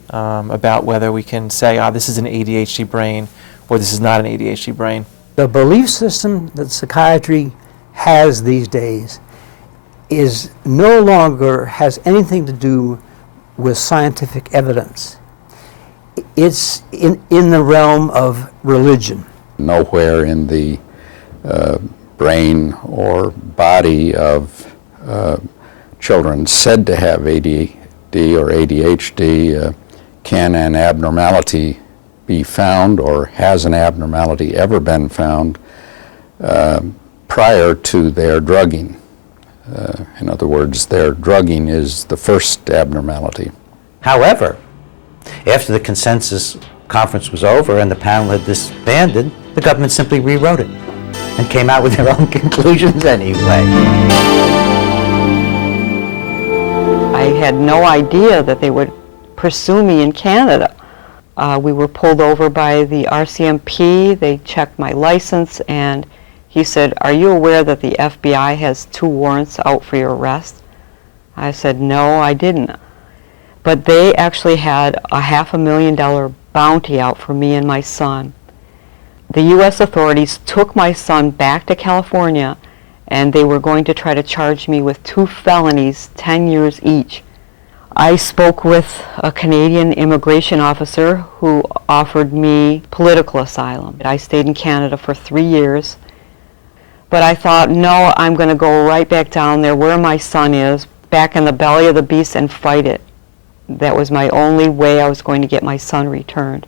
about whether we can say, this is an ADHD brain or this is not an ADHD brain. The belief system that psychiatry has these days is no longer has anything to do with scientific evidence. It's in the realm of religion. Nowhere in the brain or body of children said to have ADD or ADHD, can an abnormality be found, or has an abnormality ever been found prior to their drugging? In other words, their drugging is the first abnormality. However, after the consensus conference was over and the panel had disbanded, the government simply rewrote it and came out with their own conclusions anyway. I had no idea that they would pursue me in Canada. We were pulled over by the RCMP. They checked my license, and he said, "Are you aware that the FBI has 2 warrants out for your arrest?" I said, "No, I didn't." But they actually had a $500,000 bounty out for me and my son. The U.S. authorities took my son back to California, and they were going to try to charge me with 2 felonies, 10 years each. I spoke with a Canadian immigration officer who offered me political asylum. I stayed in Canada for 3 years, but I thought, no, I'm going to go right back down there where my son is, back in the belly of the beast, and fight it. That was my only way I was going to get my son returned.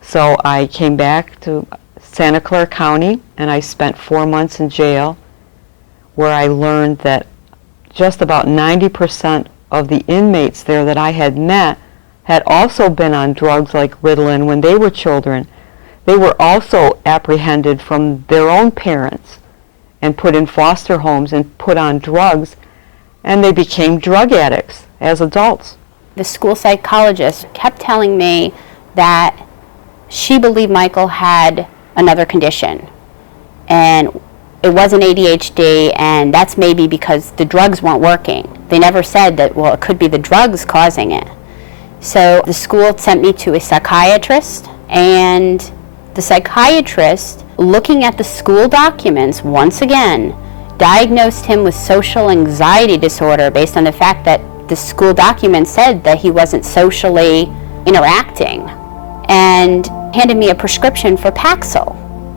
So I came back to Santa Clara County, and I spent 4 months in jail, where I learned that just about 90% of the inmates there that I had met had also been on drugs like Ritalin when they were children. They were also apprehended from their own parents and put in foster homes and put on drugs, and they became drug addicts as adults. The school psychologist kept telling me that she believed Michael had another condition, and it wasn't ADHD, and that's maybe because the drugs weren't working. They never said that, well, it could be the drugs causing it. So the school sent me to a psychiatrist, and the psychiatrist, looking at the school documents once again, diagnosed him with social anxiety disorder based on the fact that the school documents said that he wasn't socially interacting, and handed me a prescription for Paxil,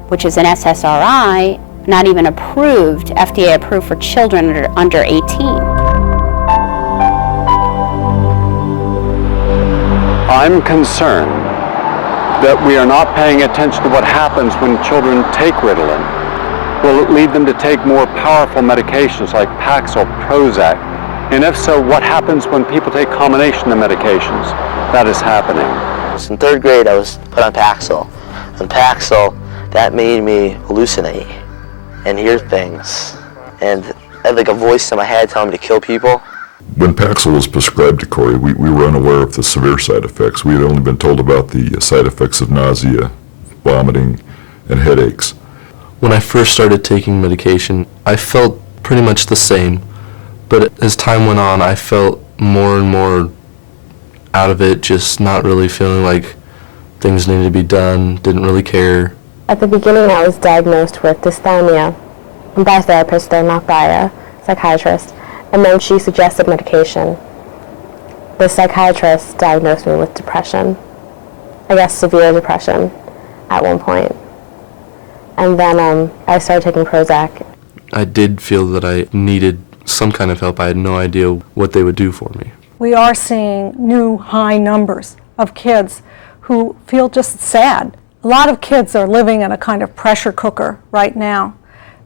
which is an SSRI, not even approved, FDA approved for children under 18. I'm concerned that we are not paying attention to what happens when children take Ritalin. Will it lead them to take more powerful medications like Paxil, Prozac? And if so, what happens when people take combination of medications? That is happening. In 3rd grade, I was put on Paxil. And Paxil, that made me hallucinate and hear things. And I had like a voice in my head telling me to kill people. When Paxil was prescribed to Corey, we were unaware of the severe side effects. We had only been told about the side effects of nausea, vomiting, and headaches. When I first started taking medication, I felt pretty much the same. But as time went on, I felt more and more out of it, just not really feeling like things needed to be done, didn't really care. At the beginning, I was diagnosed with dysthymia by a therapist, though not by a psychiatrist, and then she suggested medication. The psychiatrist diagnosed me with depression, I guess severe depression at one point. And then I started taking Prozac. I did feel that I needed some kind of help. I had no idea what they would do for me. We are seeing new high numbers of kids who feel just sad. A lot of kids are living in a kind of pressure cooker right now.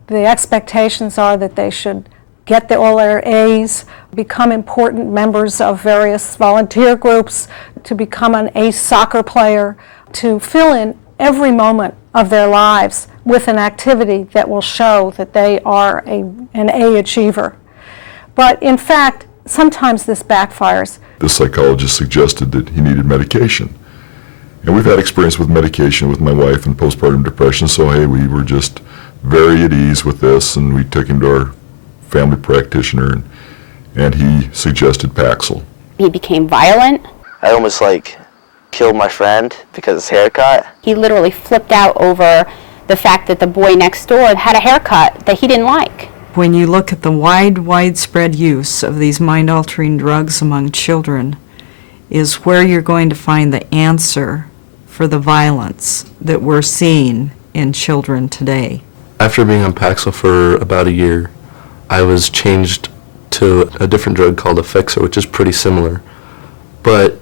The expectations are that they should get all their A's, become important members of various volunteer groups, to become an ace soccer player, to fill in every moment of their lives with an activity that will show that they are an A achiever. But in fact, sometimes this backfires. The psychologist suggested that he needed medication. And we've had experience with medication with my wife and postpartum depression, so hey, we were just very at ease with this, and we took him to our family practitioner, and he suggested Paxil. He became violent. I almost killed my friend because of his haircut. He literally flipped out over the fact that the boy next door had a haircut that he didn't like. When you look at the widespread use of these mind-altering drugs among children, is where you're going to find the answer for the violence that we're seeing in children today. After being on Paxil for about a year, I was changed to a different drug called a fixer, which is pretty similar. But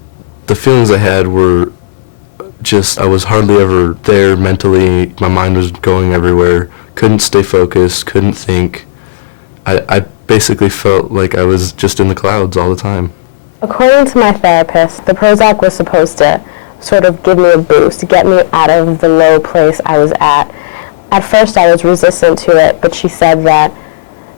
the feelings I had were just, I was hardly ever there mentally. My mind was going everywhere. Couldn't stay focused, couldn't think. I basically felt like I was just in the clouds all the time. According to my therapist, the Prozac was supposed to sort of give me a boost, to get me out of the low place I was at. At first I was resistant to it, but she said that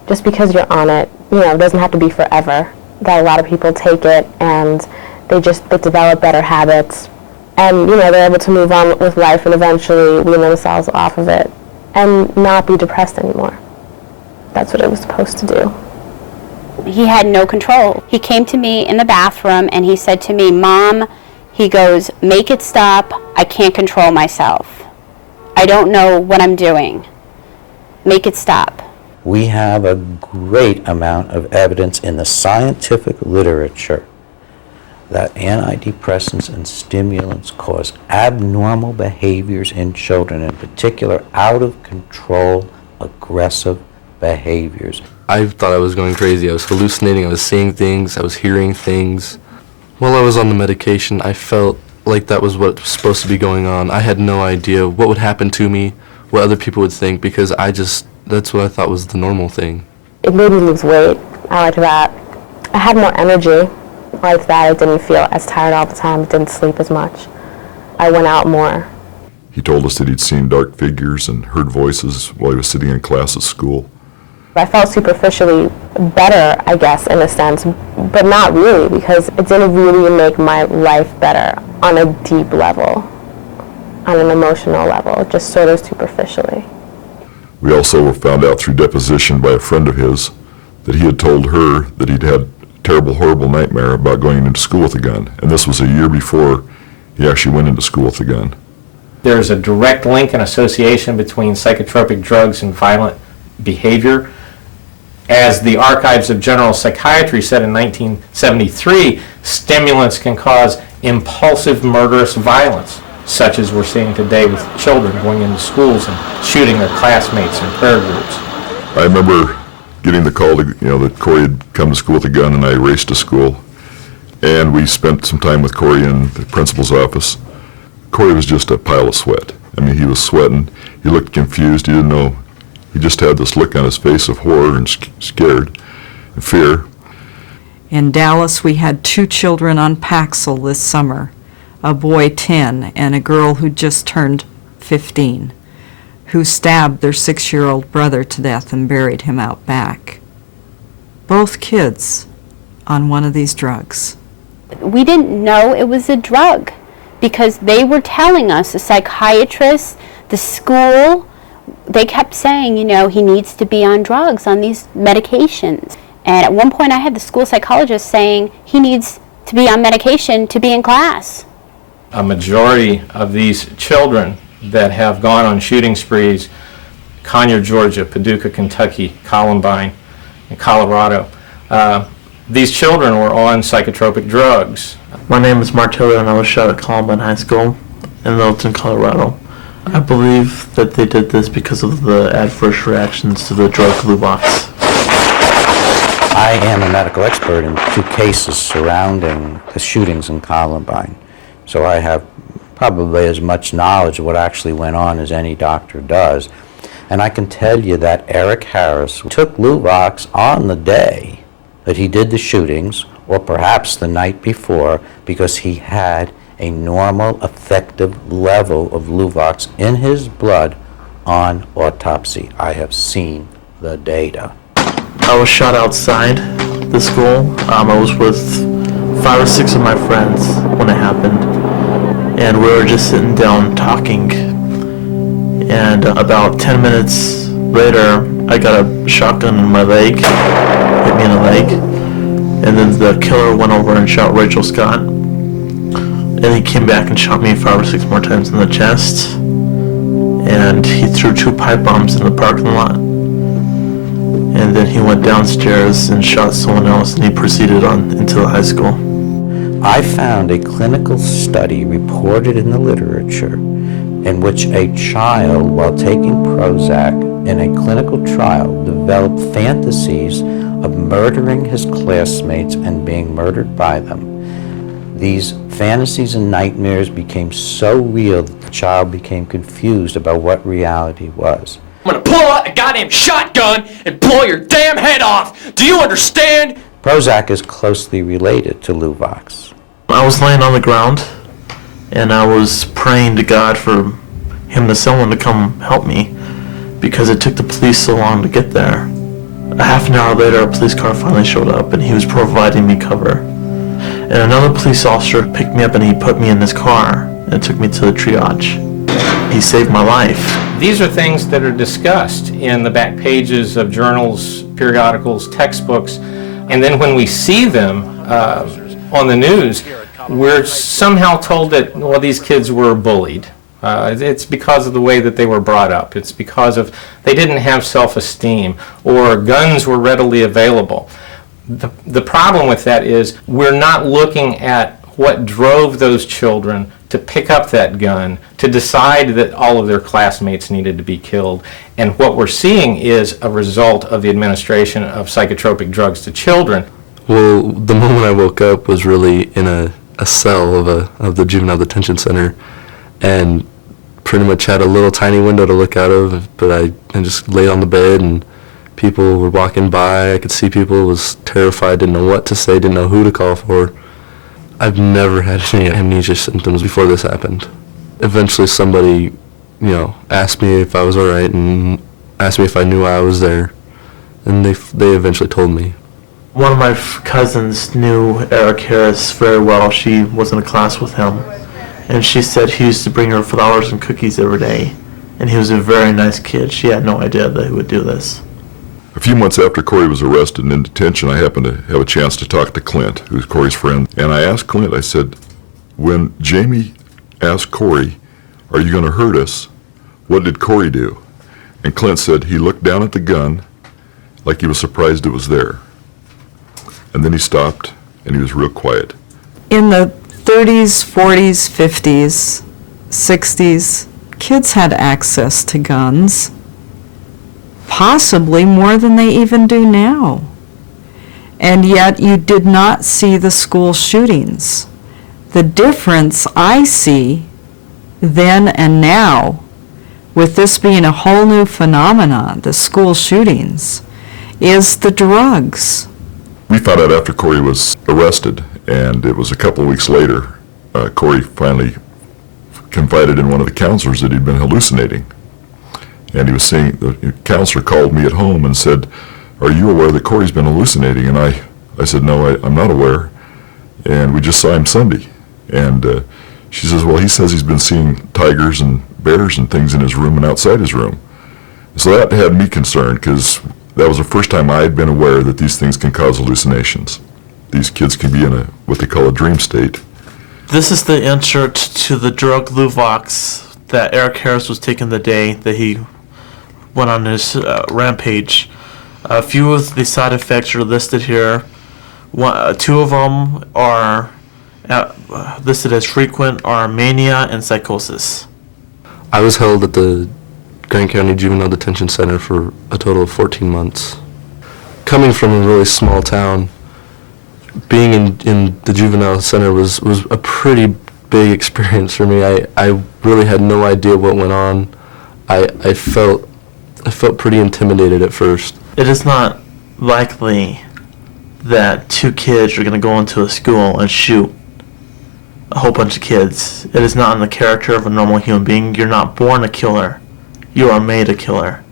just because you're on it, it doesn't have to be forever. That a lot of people take it and they develop better habits. And, they're able to move on with life and eventually wean themselves off of it and not be depressed anymore. That's what it was supposed to do. He had no control. He came to me in the bathroom and he said to me, "Mom," he goes, "make it stop. I can't control myself. I don't know what I'm doing. Make it stop." We have a great amount of evidence in the scientific literature that antidepressants and stimulants cause abnormal behaviors in children, in particular out of control, aggressive behaviors. I thought I was going crazy. I was hallucinating, I was seeing things, I was hearing things. While I was on the medication, I felt like that was what was supposed to be going on. I had no idea what would happen to me, what other people would think, because that's what I thought was the normal thing. It made me lose weight. I liked that. I had more energy. I liked that. I didn't feel as tired all the time. Didn't sleep as much. I went out more. He told us that he'd seen dark figures and heard voices while he was sitting in class at school. I felt superficially better, I guess, in a sense, but not really, because it didn't really make my life better on a deep level, on an emotional level, just sort of superficially. We also found out through deposition by a friend of his that he had told her that he'd had a terrible, horrible nightmare about going into school with a gun, and this was a year before he actually went into school with a gun. There's a direct link and association between psychotropic drugs and violent behavior. As the Archives of General Psychiatry said in 1973, stimulants can cause impulsive murderous violence, such as we're seeing today with children going into schools and shooting their classmates in prayer groups. I remember getting the call that Corey had come to school with a gun, and I raced to school. And we spent some time with Corey in the principal's office. Corey was just a pile of sweat. I mean, he was sweating. He looked confused. He didn't know. He just had this look on his face of horror and scared and fear. In Dallas, we had 2 children on Paxil this summer, a boy 10 and a girl who just turned 15, who stabbed their 6-year-old brother to death and buried him out back. Both kids on one of these drugs. We didn't know it was a drug because they were telling us, the psychiatrists, the school, they kept saying, he needs to be on drugs, on these medications. And at one point I had the school psychologist saying he needs to be on medication to be in class. A majority of these children that have gone on shooting sprees, Conyers, Georgia, Paducah, Kentucky, Columbine, and Colorado, these children were on psychotropic drugs. My name is Mark Taylor and I was shot at Columbine High School in Littleton, Colorado. I believe that they did this because of the adverse reactions to the drug Luvox. I am a medical expert in 2 cases surrounding the shootings in Columbine, so I have probably as much knowledge of what actually went on as any doctor does. And I can tell you that Eric Harris took Luvox on the day that he did the shootings, or perhaps the night before, because he had a normal effective level of Luvox in his blood on autopsy. I have seen the data. I was shot outside the school. I was with 5 or 6 of my friends when it happened, and we were just sitting down talking. And about 10 minutes later, I got a shotgun in my leg, hit me in the leg, and then the killer went over and shot Rachel Scott. And he came back and shot me 5 or 6 more times in the chest. And he threw 2 pipe bombs in the parking lot. And then he went downstairs and shot someone else, and he proceeded on into the high school. I found a clinical study reported in the literature in which a child, while taking Prozac in a clinical trial, developed fantasies of murdering his classmates and being murdered by them. These fantasies and nightmares became so real that the child became confused about what reality was. I'm gonna pull out a goddamn shotgun and blow your damn head off! Do you understand? Prozac is closely related to Luvox. I was laying on the ground, and I was praying to God for him to someone to come help me, because it took the police so long to get there. A half an hour later, a police car finally showed up, and he was providing me cover. And another police officer picked me up and he put me in his car and took me to the triage. He saved my life. These are things that are discussed in the back pages of journals, periodicals, textbooks, and then when we see them on the news, we're somehow told that, well, these kids were bullied. It's because of the way that they were brought up. It's because of they didn't have self-esteem, or guns were readily available. The problem with that is we're not looking at what drove those children to pick up that gun, to decide that all of their classmates needed to be killed. And what we're seeing is a result of the administration of psychotropic drugs to children. Well, the moment I woke up was really in a cell of the juvenile detention center, and pretty much had a little tiny window to look out of, but I just laid on the bed and people were walking by. I could see people, was terrified, didn't know what to say, didn't know who to call for. I've never had any amnesia symptoms before this happened. Eventually somebody, asked me if I was all right and asked me if I knew I was there, and they eventually told me. One of my cousins knew Eric Harris very well. She was in a class with him, and she said he used to bring her flowers and cookies every day, and he was a very nice kid. She had no idea that he would do this. A few months after Corey was arrested and in detention, I happened to have a chance to talk to Clint, who's Corey's friend. And I asked Clint, I said, when Jamie asked Corey, "Are you going to hurt us?" what did Corey do? And Clint said he looked down at the gun like he was surprised it was there. And then he stopped and he was real quiet. In the 30s, 40s, 50s, 60s, kids had access to guns, possibly more than they even do now. And yet you did not see the school shootings. The difference I see then and now, with this being a whole new phenomenon, the school shootings, is the drugs. We found out after Corey was arrested, and it was a couple of weeks later, Corey finally confided in one of the counselors that he'd been hallucinating. And he was saying, the counselor called me at home and said, "Are you aware that Corey's been hallucinating?" And I said, "No, I'm not aware. And we just saw him Sunday." And she says, "Well, he says he's been seeing tigers and bears and things in his room and outside his room." So that had me concerned, because that was the first time I had been aware that these things can cause hallucinations. These kids can be in what they call a dream state. This is the insert to the drug Luvox that Eric Harris was taking the day that he went on his rampage. A few of the side effects are listed here. Two of them are listed as frequent, are mania and psychosis. I was held at the Grant County Juvenile Detention Center for a total of 14 months. Coming from a really small town, being in the juvenile center was a pretty big experience for me. I really had no idea what went on. I felt pretty intimidated at first. It is not likely that two kids are going to go into a school and shoot a whole bunch of kids. It is not in the character of a normal human being. You're not born a killer. You are made a killer.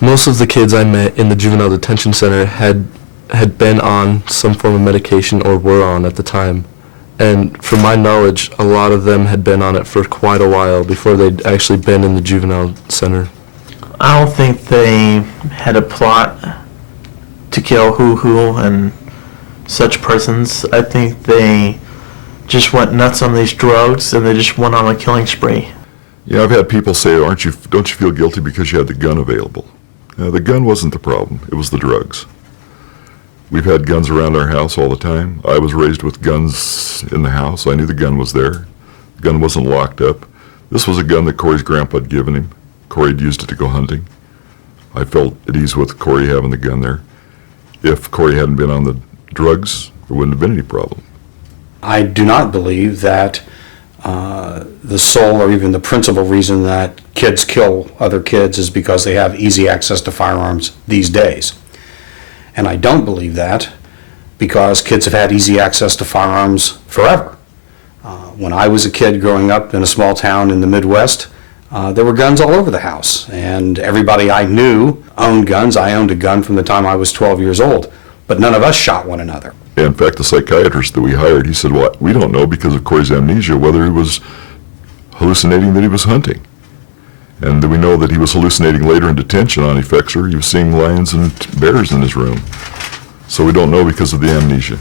Most of the kids I met in the juvenile detention center had been on some form of medication or were on at the time. And from my knowledge, a lot of them had been on it for quite a while before they'd actually been in the juvenile center. I don't think they had a plot to kill who and such persons. I think they just went nuts on these drugs and they just went on a killing spree. Yeah, I've had people say, don't you feel guilty because you had the gun available? The gun wasn't the problem, it was the drugs. We've had guns around our house all the time. I was raised with guns in the house. I knew the gun was there. The gun wasn't locked up. This was a gun that Corey's grandpa had given him. Corey had used it to go hunting. I felt at ease with Corey having the gun there. if Corey hadn't been on the drugs, there wouldn't have been any problem. I do not believe that the sole or even the principal reason that kids kill other kids is because they have easy access to firearms these days. And I don't believe that because kids have had easy access to firearms forever. When I was a kid growing up in a small town in the Midwest, there were guns all over the house, and everybody I knew owned guns. I owned a gun from the time I was 12 years old, but none of us shot one another. In fact, the psychiatrist that we hired, he said, well, we don't know because of Corey's amnesia whether he was hallucinating that he was hunting. And we know that he was hallucinating later in detention on effexor. He was seeing lions and bears in his room. So we don't know because of the amnesia.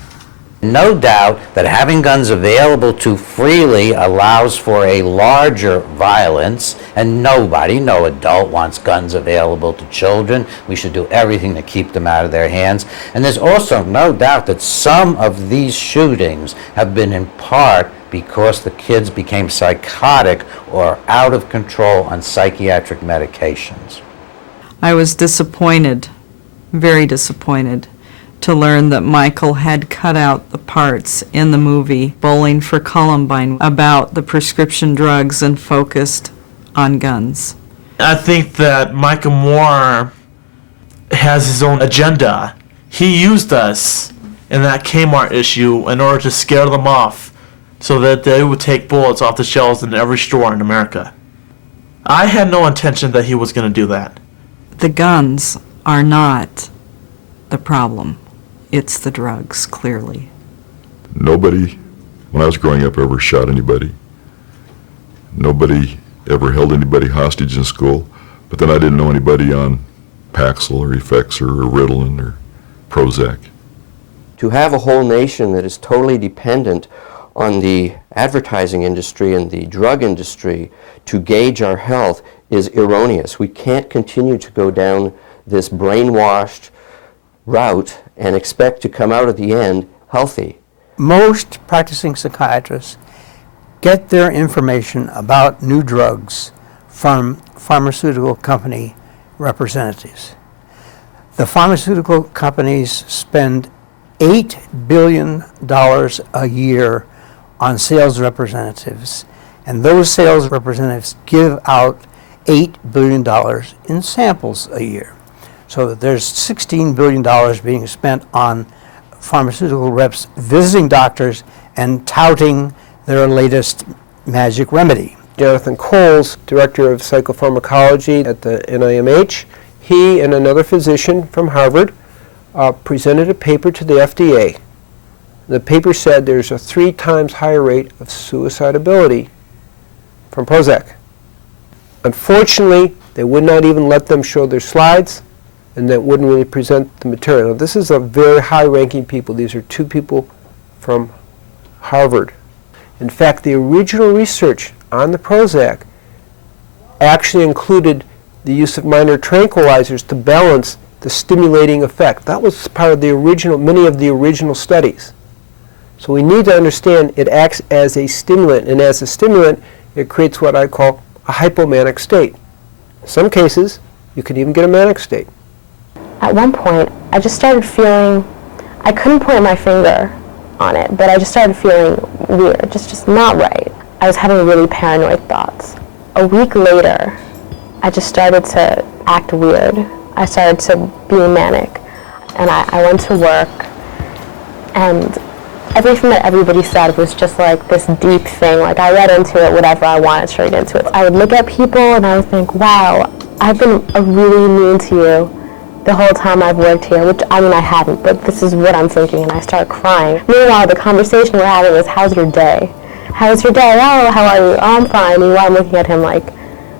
No doubt that having guns available too freely allows for a larger violence, and nobody, no adult, wants guns available to children. We should do everything to keep them out of their hands. And there's also no doubt that some of these shootings have been in part because the kids became psychotic or out of control on psychiatric medications. I was disappointed, very disappointed, to learn that Michael had cut out the parts in the movie Bowling for Columbine about the prescription drugs and focused on guns. I think that Michael Moore has his own agenda. He used us in that Kmart issue in order to scare them off so that they would take bullets off the shelves in every store in America. I had no intention that he was going to do that. The guns are not the problem. It's the drugs, clearly. Nobody, when I was growing up, ever shot anybody. Nobody ever held anybody hostage in school. But then I didn't know anybody on Paxil or Effexor or Ritalin or Prozac. To have a whole nation that is totally dependent on the advertising industry and the drug industry to gauge our health is erroneous. We can't continue to go down this brainwashed route and expect to come out at the end healthy. Most practicing psychiatrists get their information about new drugs from pharmaceutical company representatives. The pharmaceutical companies spend $8 billion a year on sales representatives, and those sales representatives give out $8 billion in samples a year. So that there's $16 billion being spent on pharmaceutical reps visiting doctors and touting their latest magic remedy. Jonathan Coles, director of psychopharmacology at the NIMH, he and another physician from Harvard presented a paper to the FDA. The paper said there's a 3 times higher rate of suicidability from Prozac. Unfortunately, they would not even let them show their slides, and that wouldn't really present the material. Now, this is a very high-ranking people. These are 2 people from Harvard. In fact, the original research on the Prozac actually included the use of minor tranquilizers to balance the stimulating effect. That was part of the original, many of the original studies. So we need to understand it acts as a stimulant, and as a stimulant, it creates what I call a hypomanic state. In some cases, you could even get a manic state. At one point, I just started feeling, I couldn't point my finger on it, but I just started feeling weird, just not right. I was having really paranoid thoughts. A week later, I just started to act weird. I started to be manic, and I went to work, and everything that everybody said was just like this deep thing. Like, I read into it whatever I wanted to read into it. I would look at people and I would think, wow, I've been really mean to you the whole time I've worked here, which, I mean, I haven't, but this is what I'm thinking, and I start crying. Meanwhile, the conversation we're having is, how's your day? How's your day? Oh, how are you? Oh, I'm fine. Meanwhile, I'm looking at him like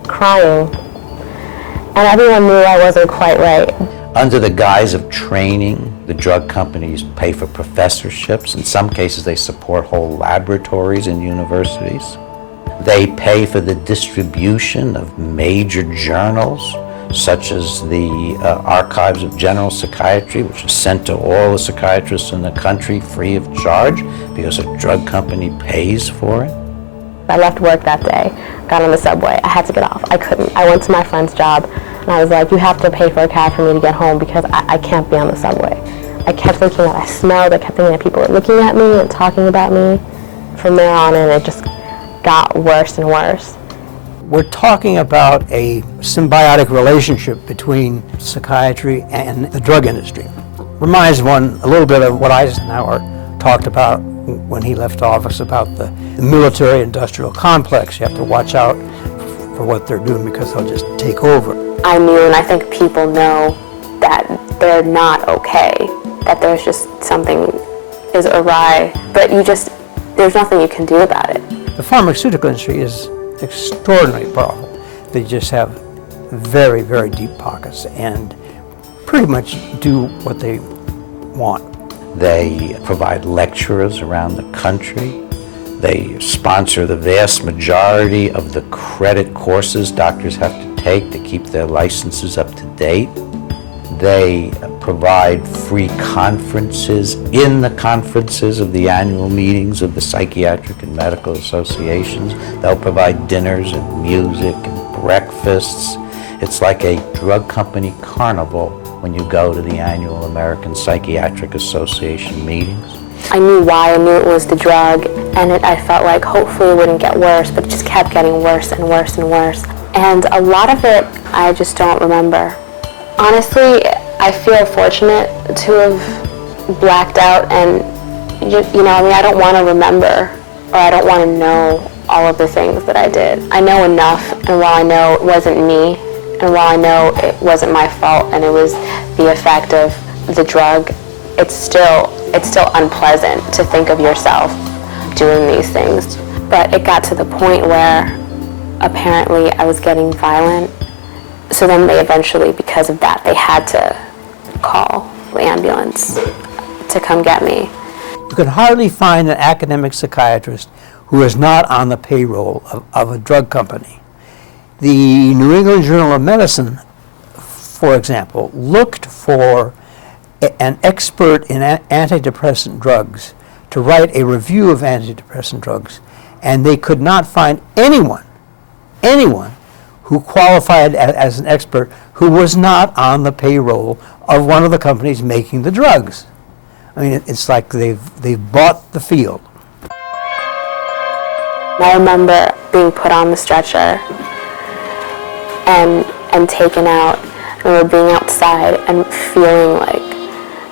crying. And everyone knew I wasn't quite right. Under the guise of training, the drug companies pay for professorships. In some cases, they support whole laboratories in universities. They pay for the distribution of major journals, such as the Archives of General Psychiatry, which is sent to all the psychiatrists in the country free of charge because a drug company pays for it. I left work that day, got on the subway. I had to get off. I couldn't. I went to my friend's job, and I was like, you have to pay for a cab for me to get home because I can't be on the subway. I kept thinking that I smelled. I kept thinking that people were looking at me and talking about me. From there on in, it just got worse and worse. We're talking about a symbiotic relationship between psychiatry and the drug industry. Reminds one a little bit of what Eisenhower talked about when he left office about the military-industrial complex. You have to watch out for what they're doing because they'll just take over. I knew, and I think people know, that they're not okay, that there's just something is awry, but there's nothing you can do about it. The pharmaceutical industry is extraordinarily powerful. They just have very, very deep pockets and pretty much do what they want. They provide lecturers around the country. They sponsor the vast majority of the credit courses doctors have to take to keep their licenses up to date. They provide free conferences in the conferences of the annual meetings of the psychiatric and medical associations. They'll provide dinners and music and breakfasts. It's like a drug company carnival when you go to the annual American Psychiatric Association meetings. I knew why. I knew it was the drug, and I felt like hopefully it wouldn't get worse, but it just kept getting worse and worse and worse. And a lot of it I just don't remember. Honestly, I feel fortunate to have blacked out, and I don't want to remember, or I don't want to know all of the things that I did. I know enough, and while I know it wasn't me, and while I know it wasn't my fault and it was the effect of the drug, it's still unpleasant to think of yourself doing these things. But it got to the point where apparently I was getting violent. So then they eventually, because of that, they had to call the ambulance to come get me. You can hardly find an academic psychiatrist who is not on the payroll of a drug company. The New England Journal of Medicine, for example, looked for an expert in antidepressant drugs to write a review of antidepressant drugs, and they could not find anyone who qualified as an expert who was not on the payroll of one of the companies making the drugs. I mean, it's like they've bought the field. I remember being put on the stretcher and taken out. I remember being outside and feeling like,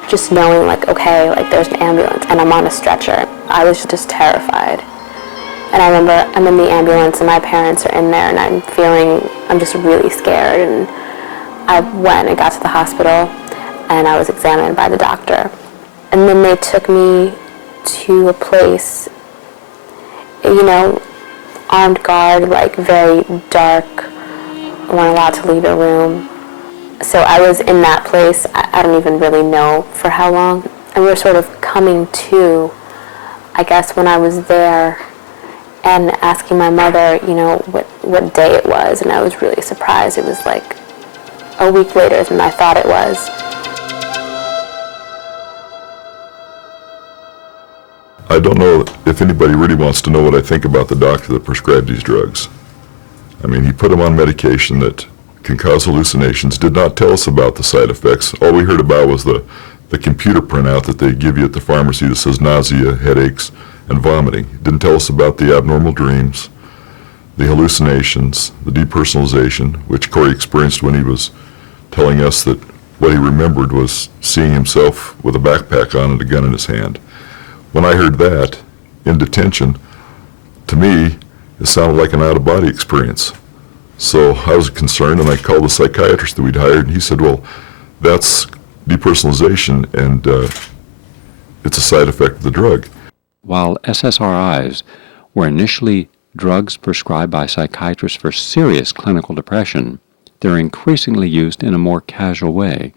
just knowing like, okay, like there's an ambulance and I'm on a stretcher. I was just terrified. And I remember I'm in the ambulance and my parents are in there and I'm just really scared. And I went and got to the hospital and I was examined by the doctor. And then they took me to a place, armed guard, like very dark. I wasn't allowed to leave the room. So I was in that place, I don't even really know for how long. And we were sort of coming to, I guess, when I was there and asking my mother, what day it was. And I was really surprised. It was like a week later than I thought it was. I don't know if anybody really wants to know what I think about the doctor that prescribed these drugs. I mean, he put them on medication that can cause hallucinations, did not tell us about the side effects. All we heard about was the computer printout that they give you at the pharmacy that says nausea, headaches, and vomiting. Didn't tell us about the abnormal dreams, the hallucinations, the depersonalization, which Corey experienced when he was telling us that what he remembered was seeing himself with a backpack on and a gun in his hand. When I heard that in detention, to me, it sounded like an out-of-body experience. So I was concerned, and I called the psychiatrist that we'd hired, and he said, well, that's depersonalization, and it's a side effect of the drug. While SSRIs were initially drugs prescribed by psychiatrists for serious clinical depression, they're increasingly used in a more casual way,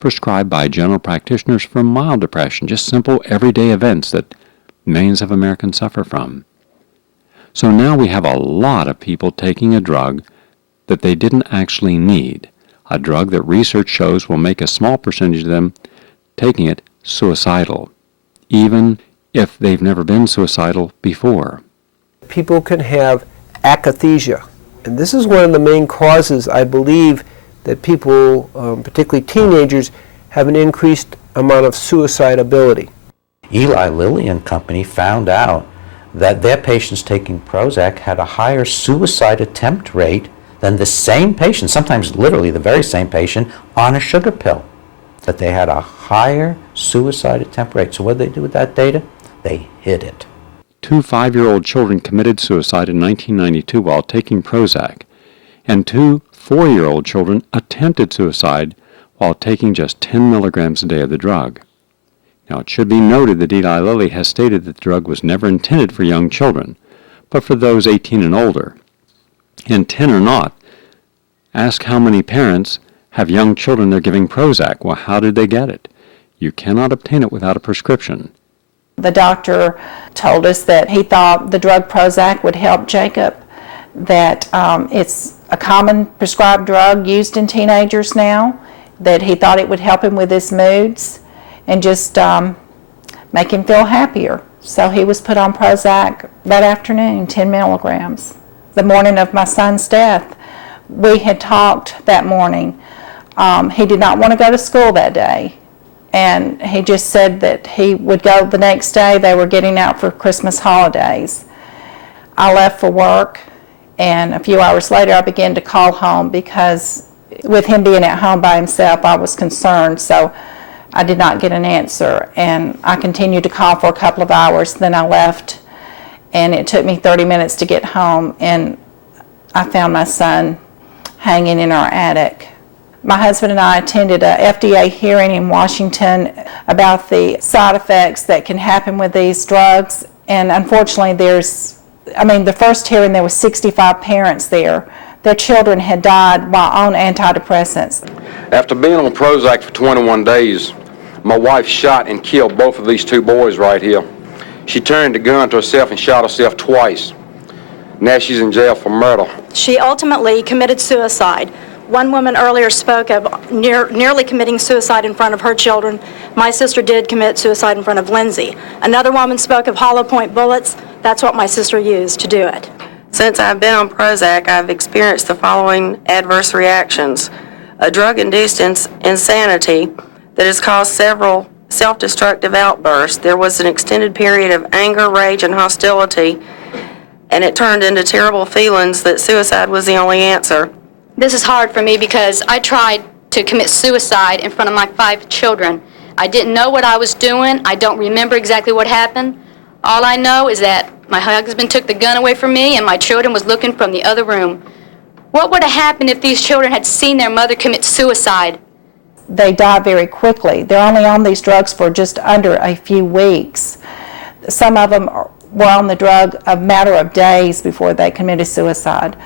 prescribed by general practitioners for mild depression, just simple everyday events that millions of Americans suffer from. So now we have a lot of people taking a drug that they didn't actually need, a drug that research shows will make a small percentage of them taking it suicidal, even if they've never been suicidal before. People can have akathisia, and this is one of the main causes, I believe, that people, particularly teenagers, have an increased amount of suicidability. Eli Lilly and Company found out that their patients taking Prozac had a higher suicide attempt rate than the same patient, sometimes literally the very same patient, on a sugar pill. That they had a higher suicide attempt rate. So what did they do with that data? They hid it. 2 5-year-old children committed suicide in 1992 while taking Prozac, and 2 4-year-old children attempted suicide while taking just 10 milligrams a day of the drug. Now, it should be noted that Eli Lilly has stated that the drug was never intended for young children, but for those 18 and older. And 10 or not, ask how many parents have young children they're giving Prozac. Well, how did they get it? You cannot obtain it without a prescription. The doctor told us that he thought the drug Prozac would help Jacob, that it's a common prescribed drug used in teenagers now, that he thought it would help him with his moods and just make him feel happier. So he was put on Prozac that afternoon, 10 milligrams. The morning of my son's death, we had talked that morning. He did not want to go to school that day. And he just said that he would go the next day. They were getting out for Christmas holidays. I left for work, and a few hours later I began to call home because with him being at home by himself, I was concerned. So I did not get an answer, and I continued to call for a couple of hours. Then I left, and it took me 30 minutes to get home, and I found my son hanging in our attic. My husband and I attended a FDA hearing in Washington about the side effects that can happen with these drugs. And unfortunately, the first hearing there was 65 parents there. Their children had died while on antidepressants. After being on Prozac for 21 days, my wife shot and killed both of these 2 boys right here. She turned the gun to herself and shot herself twice. Now she's in jail for murder. She ultimately committed suicide. One woman earlier spoke of nearly committing suicide in front of her children. My sister did commit suicide in front of Lindsay. Another woman spoke of hollow point bullets. That's what my sister used to do it. Since I've been on Prozac, I've experienced the following adverse reactions. A drug-induced insanity that has caused several self-destructive outbursts. There was an extended period of anger, rage, and hostility, and it turned into terrible feelings that suicide was the only answer. This is hard for me because I tried to commit suicide in front of my 5 children. I didn't know what I was doing. I don't remember exactly what happened. All I know is that my husband took the gun away from me and my children was looking from the other room. What would have happened if these children had seen their mother commit suicide? They die very quickly. They're only on these drugs for just under a few weeks. Some of them were on the drug a matter of days before they committed suicide.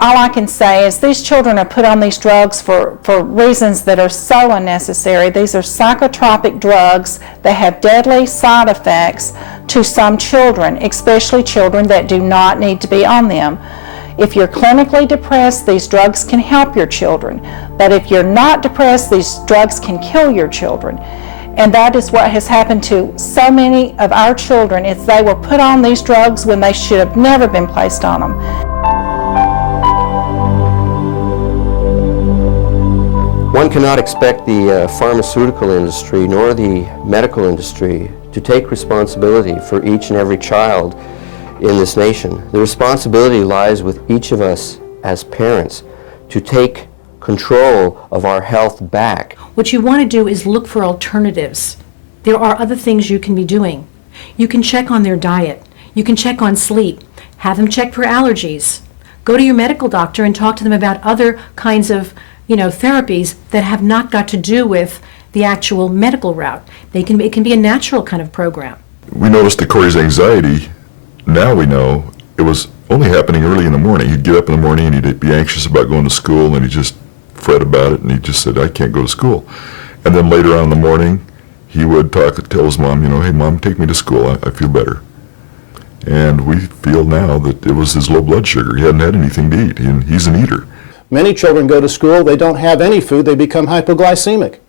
All I can say is these children are put on these drugs for reasons that are so unnecessary. These are psychotropic drugs that have deadly side effects to some children, especially children that do not need to be on them. If you're clinically depressed, these drugs can help your children. But if you're not depressed, these drugs can kill your children. And that is what has happened to so many of our children, is they were put on these drugs when they should have never been placed on them. One cannot expect the pharmaceutical industry nor the medical industry to take responsibility for each and every child in this nation. The responsibility lies with each of us as parents to take control of our health back. What you want to do is look for alternatives. There are other things you can be doing. You can check on their diet. You can check on sleep. Have them check for allergies. Go to your medical doctor and talk to them about other kinds of therapies that have not got to do with the actual medical route. It can be a natural kind of program. We noticed that Corey's anxiety, now we know, it was only happening early in the morning. He'd get up in the morning and he'd be anxious about going to school, and he'd just fret about it, and he just said, I can't go to school. And then later on in the morning, he would tell his mom, hey Mom, take me to school, I feel better. And we feel now that it was his low blood sugar. He hadn't had anything to eat, and he's an eater. Many children go to school, they don't have any food, they become hypoglycemic.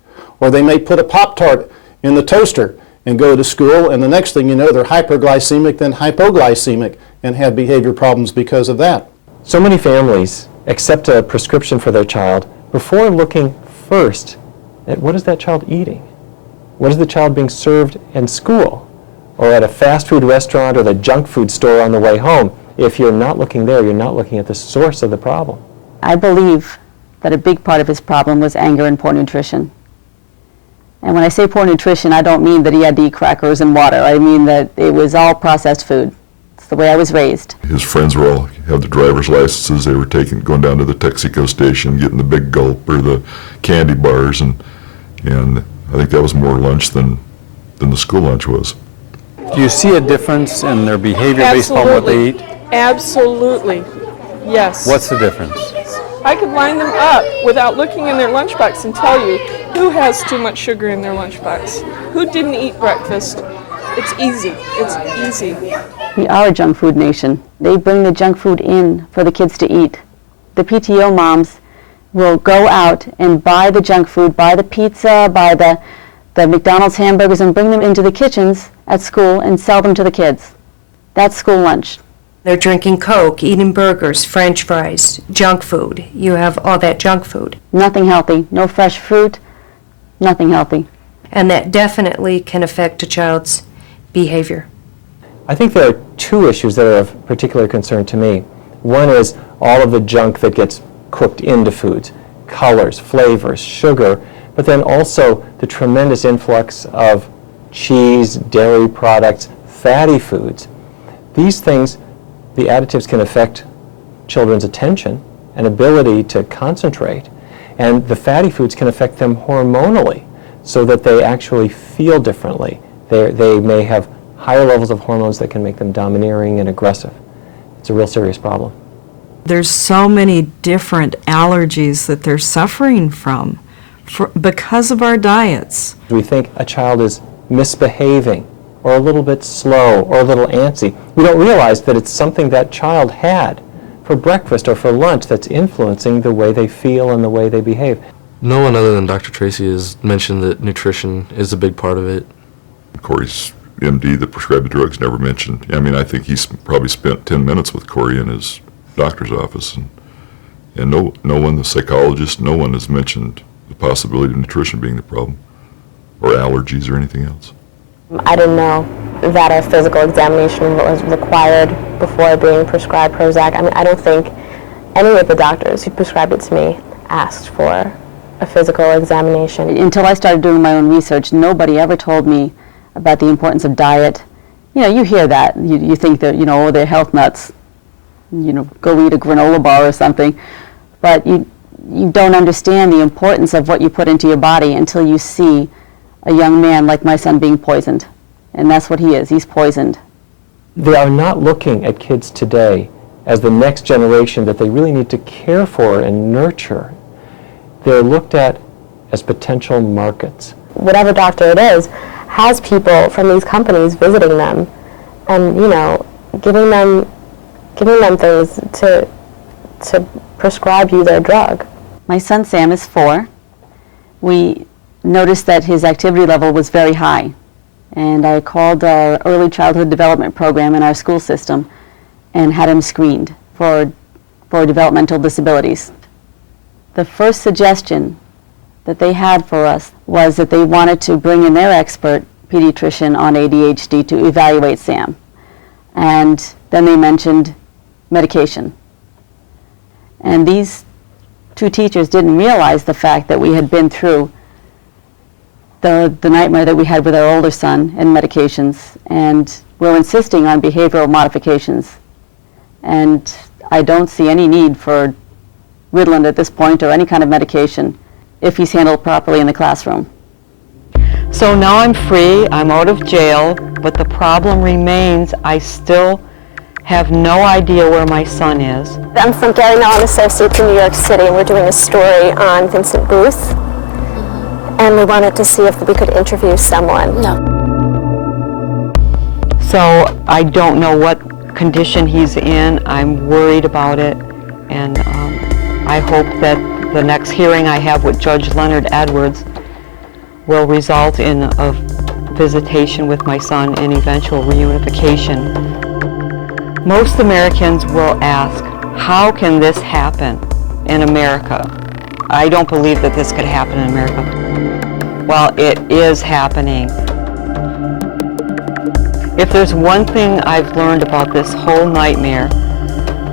Or they may put a Pop-Tart in the toaster and go to school, and the next thing you know, they're hyperglycemic, then hypoglycemic, and have behavior problems because of that. So many families accept a prescription for their child before looking first at what is that child eating. What is the child being served in school or at a fast food restaurant or the junk food store on the way home? If you're not looking there, you're not looking at the source of the problem. I believe that a big part of his problem was anger and poor nutrition. And when I say poor nutrition, I don't mean that he had to eat crackers and water. I mean that it was all processed food. It's the way I was raised. His friends were all had the driver's licenses. They were going down to the Texaco station, getting the big gulp or the candy bars, and I think that was more lunch than the school lunch was. Do you see a difference in their behavior based on what they eat? Absolutely. Yes. What's the difference? I could line them up without looking in their lunchbox and tell you who has too much sugar in their lunchbox, who didn't eat breakfast. It's easy. It's easy. We are a junk food nation. They bring the junk food in for the kids to eat. The PTO moms will go out and buy the junk food, buy the pizza, buy the McDonald's hamburgers, and bring them into the kitchens at school and sell them to the kids. That's school lunch. They're drinking Coke, eating burgers, French fries, junk food. You have all that junk food. Nothing healthy. No fresh fruit. Nothing healthy. And that definitely can affect a child's behavior. I think there are two issues that are of particular concern to me. One is all of the junk that gets cooked into foods, colors, flavors, sugar, but then also the tremendous influx of cheese, dairy products, fatty foods. These things, the additives can affect children's attention and ability to concentrate, and the fatty foods can affect them hormonally so that they actually feel differently. They may have higher levels of hormones that can make them domineering and aggressive. It's a real serious problem. There's so many different allergies that they're suffering from because of our diets. We think a child is misbehaving or a little bit slow or a little antsy. We don't realize that it's something that child had for breakfast or for lunch that's influencing the way they feel and the way they behave. No one other than Dr. Tracy has mentioned that nutrition is a big part of it. Corey's MD that prescribed the drugs never mentioned. I mean, I think he's probably spent 10 minutes with Corey in his doctor's office, and no one, the psychologist, no one has mentioned the possibility of nutrition being the problem, or allergies or anything else. I didn't know that a physical examination was required before being prescribed Prozac. I mean, I don't think any of the doctors who prescribed it to me asked for a physical examination. Until I started doing my own research, nobody ever told me about the importance of diet. You know, you hear that. You think that, oh, they're health nuts. Go eat a granola bar or something. But you don't understand the importance of what you put into your body until you see a young man like my son being poisoned. And that's what he is. He's poisoned. They are not looking at kids today as the next generation that they really need to care for and nurture. They're looked at as potential markets. Whatever doctor it is has people from these companies visiting them and, giving them things to prescribe you their drug. My son Sam is 4. We noticed that his activity level was very high, and I called our early childhood development program in our school system and had him screened for developmental disabilities. The first suggestion that they had for us was that they wanted to bring in their expert pediatrician on ADHD to evaluate Sam. And then they mentioned medication. And these two teachers didn't realize the fact that we had been through the nightmare that we had with our older son and medications, and we're insisting on behavioral modifications. And I don't see any need for Ritalin at this point or any kind of medication if he's handled properly in the classroom. So now I'm free, I'm out of jail, but the problem remains I still have no idea where my son is. I'm from Gary Null Associates in New York City, and we're doing a story on Vincent Booth. And we wanted to see if we could interview someone. So I don't know what condition he's in. I'm worried about it, and I hope that the next hearing I have with Judge Leonard Edwards will result in a visitation with my son and eventual reunification. Most Americans will ask, how can this happen in America? I don't believe that this could happen in America. Well, it is happening. If there's one thing I've learned about this whole nightmare,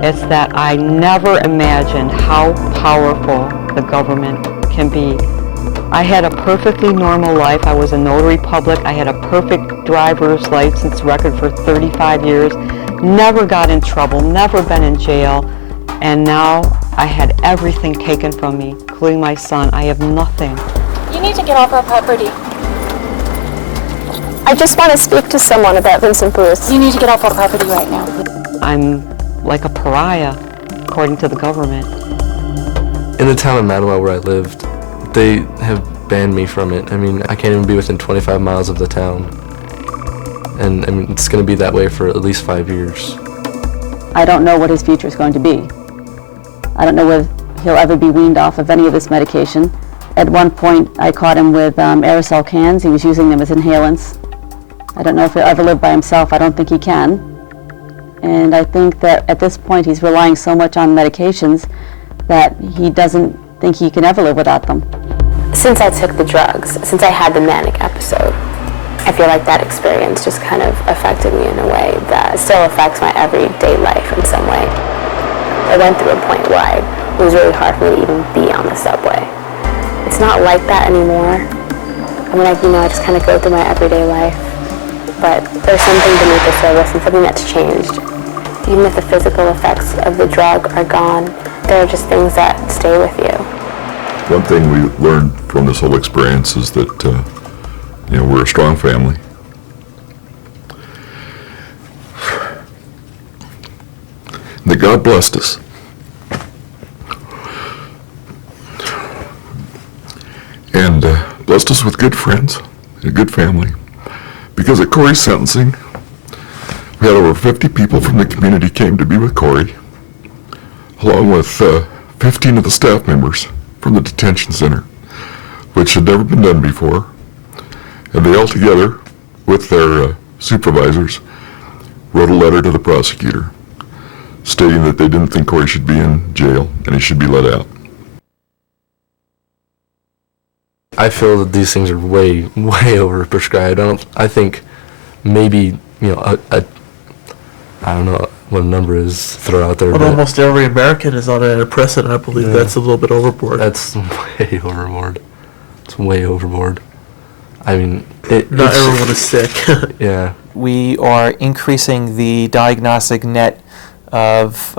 it's that I never imagined how powerful the government can be. I had a perfectly normal life. I was a notary public. I had a perfect driver's license record for 35 years. Never got in trouble, never been in jail. And now I had everything taken from me, including my son. I have nothing. You need to get off our property. I just want to speak to someone about Vincent Bruce. You need to get off our property right now. I'm like a pariah, according to the government. In the town of Mattawa where I lived, they have banned me from it. I mean, I can't even be within 25 miles of the town. And I mean, it's going to be that way for at least 5 years. I don't know what his future is going to be. I don't know whether he'll ever be weaned off of any of this medication. At one point, I caught him with aerosol cans. He was using them as inhalants. I don't know if he'll ever live by himself. I don't think he can. And I think that at this point, he's relying so much on medications that he doesn't think he can ever live without them. Since I took the drugs, since I had the manic episode, I feel like that experience just kind of affected me in a way that still affects my everyday life in some way. I went through a point where it was really hard for me to even be on the subway. It's not like that anymore. I mean, I just kind of go through my everyday life. But there's something beneath the surface and something that's changed. Even if the physical effects of the drug are gone, there are just things that stay with you. One thing we learned from this whole experience is that, we're a strong family. That God blessed us. And blessed us with good friends, a good family. Because at Corey's sentencing, we had over 50 people from the community came to be with Corey, along with 15 of the staff members from the detention center, which had never been done before. And they all together, with their supervisors, wrote a letter to the prosecutor stating that they didn't think Corey should be in jail and he should be let out. I feel that these things are way overprescribed. I think maybe, I don't know what number is throw out there. But almost every American is on antidepressant. I believe that's a little bit overboard. That's way overboard. It's way overboard. I mean, not everyone is sick. Yeah. We are increasing the diagnostic net of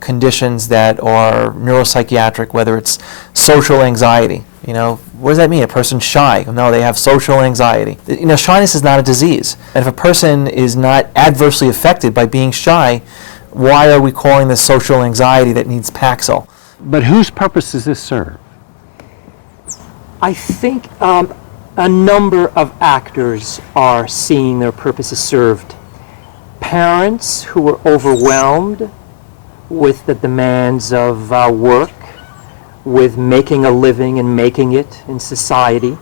conditions that are neuropsychiatric, whether it's social anxiety. What does that mean? A person's shy? No, they have social anxiety. Shyness is not a disease. And if a person is not adversely affected by being shy, why are we calling this social anxiety that needs Paxil? But whose purpose does this serve? I think a number of actors are seeing their purposes served. Parents who are overwhelmed with the demands of work, with making a living and making it in society,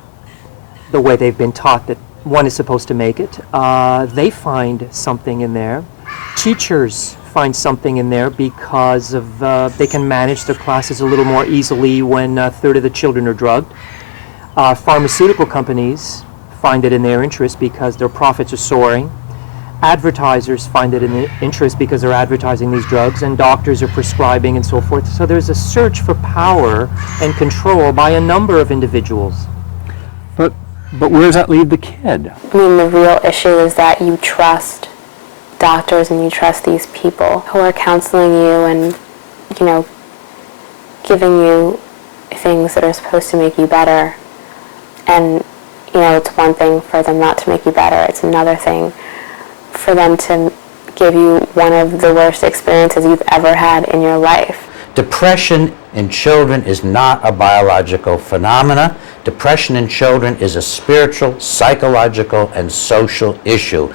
the way they've been taught that one is supposed to make it, they find something in there. Teachers find something in there because of they can manage their classes a little more easily when a third of the children are drugged. Pharmaceutical companies find it in their interest because their profits are soaring. Advertisers find it in their interest because they're advertising these drugs, and doctors are prescribing and so forth. So there's a search for power and control by a number of individuals. But where does that leave the kid? I mean, the real issue is that you trust doctors and you trust these people who are counseling you and, giving you things that are supposed to make you better. And, it's one thing for them not to make you better. It's another thing for them to give you one of the worst experiences you've ever had in your life. Depression in children is not a biological phenomena. Depression in children is a spiritual, psychological, and social issue.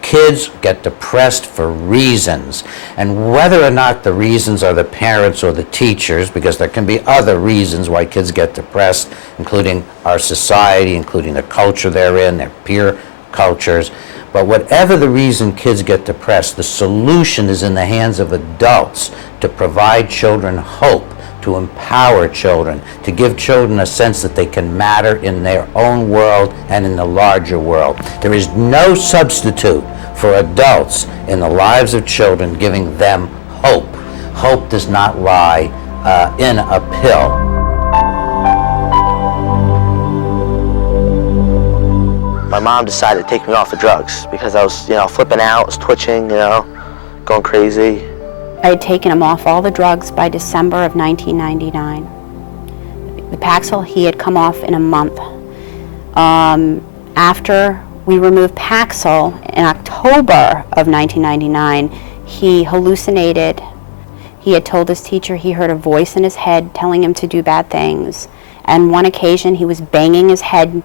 Kids get depressed for reasons, and whether or not the reasons are the parents or the teachers, because there can be other reasons why kids get depressed, including our society, including the culture they're in, their peer cultures. But whatever the reason kids get depressed, the solution is in the hands of adults to provide children hope, to to empower children, to give children a sense that they can matter in their own world and in the larger world. There is no substitute for adults in the lives of children giving them hope. Hope does not lie in a pill. My mom decided to take me off the drugs because I was, flipping out, I was twitching, going crazy. I had taken him off all the drugs by December of 1999. The Paxil, he had come off in a month. After we removed Paxil in October of 1999, he hallucinated. He had told his teacher he heard a voice in his head telling him to do bad things. And one occasion he was banging his head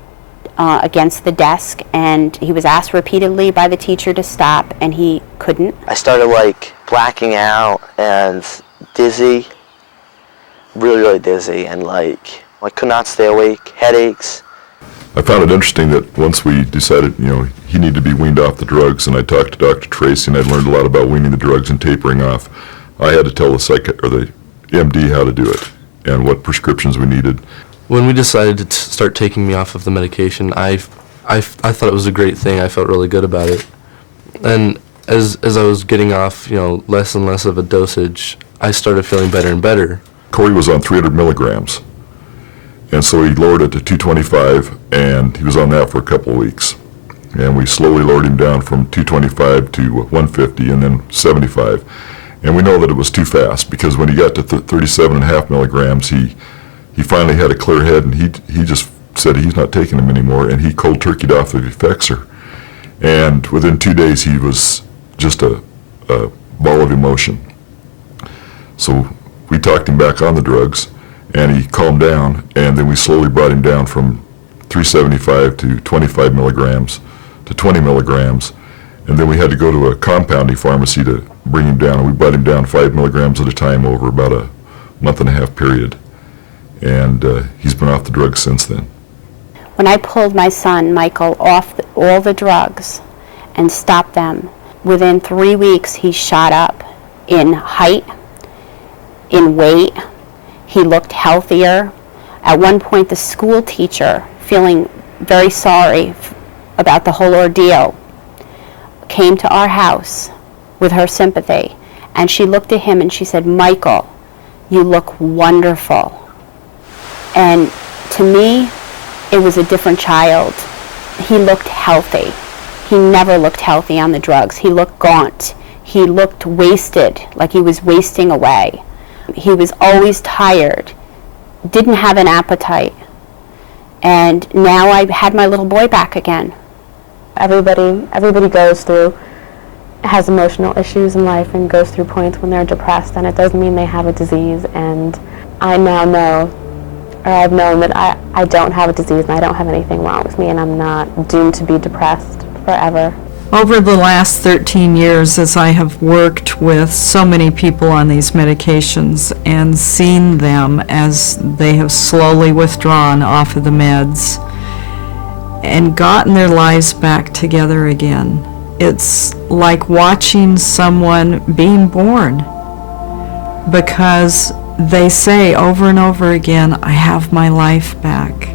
against the desk, and he was asked repeatedly by the teacher to stop, and he couldn't. I started blacking out and dizzy, really dizzy, and I could not stay awake, headaches. I found it interesting that once we decided, he needed to be weaned off the drugs, and I talked to Dr. Tracy, and I learned a lot about weaning the drugs and tapering off. I had to tell the MD how to do it and what prescriptions we needed. When we decided to start taking me off of the medication, I thought it was a great thing. I felt really good about it. And as I was getting off, less and less of a dosage, I started feeling better and better. Corey was on 300 milligrams, and so he lowered it to 225, and he was on that for a couple of weeks. And we slowly lowered him down from 225 to 150 and then 75. And we know that it was too fast, because when he got to 37.5 milligrams, he finally had a clear head, and he just said he's not taking them anymore, and he cold turkeyed off of Effexor. And within 2 days, he was just a ball of emotion. So we talked him back on the drugs, and he calmed down, and then we slowly brought him down from 375 to 25 milligrams to 20 milligrams, and then we had to go to a compounding pharmacy to bring him down, and we brought him down 5 milligrams at a time over about a month and a half period. And he's been off the drugs since then. When I pulled my son, Michael, off all the drugs and stopped them, within 3 weeks he shot up in height, in weight. He looked healthier. At one point, the school teacher, feeling very sorry about the whole ordeal, came to our house with her sympathy, and she looked at him and she said, "Michael, you look wonderful." And to me, it was a different child. He looked healthy. He never looked healthy on the drugs. He looked gaunt. He looked wasted, like he was wasting away. He was always tired, didn't have an appetite. And now I had my little boy back again. Everybody has emotional issues in life and goes through points when they're depressed, and it doesn't mean they have a disease. And I now know, or I've known, that I don't have a disease and I don't have anything wrong with me, and I'm not doomed to be depressed forever. Over the last 13 years, as I have worked with so many people on these medications and seen them as they have slowly withdrawn off of the meds and gotten their lives back together again, it's like watching someone being born, because they say over and over again, "I have my life back.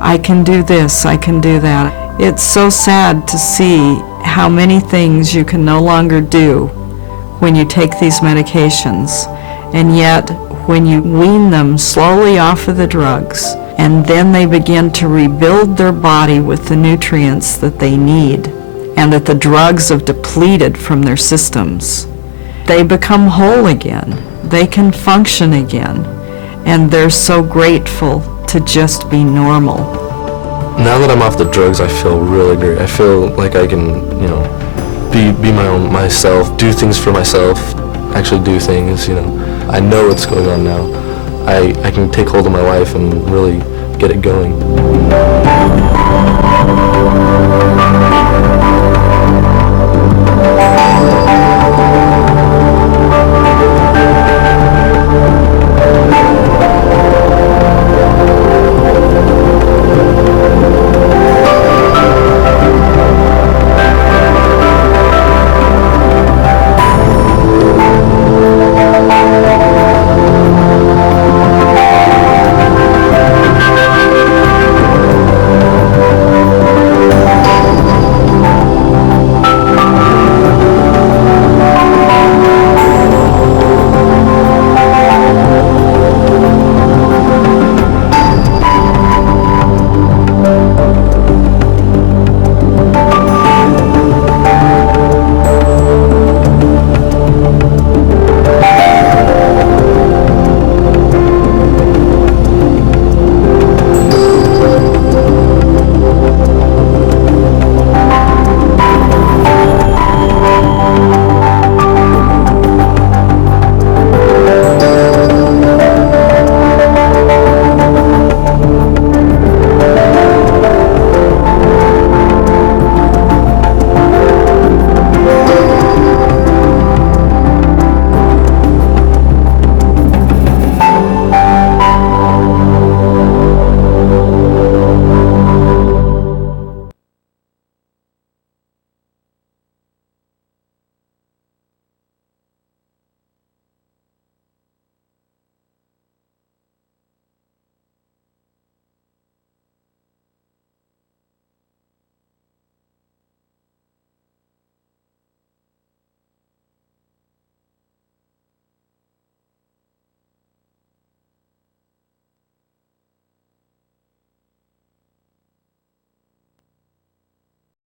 I can do this, I can do that." It's so sad to see how many things you can no longer do when you take these medications, and yet when you wean them slowly off of the drugs, and then they begin to rebuild their body with the nutrients that they need and that the drugs have depleted from their systems, they become whole again. They can function again, and they're so grateful to just be normal. Now that I'm off the drugs, I feel really great. I feel like I can, be my own myself, do things for myself, actually do things, I know what's going on now. I can take hold of my life and really get it going.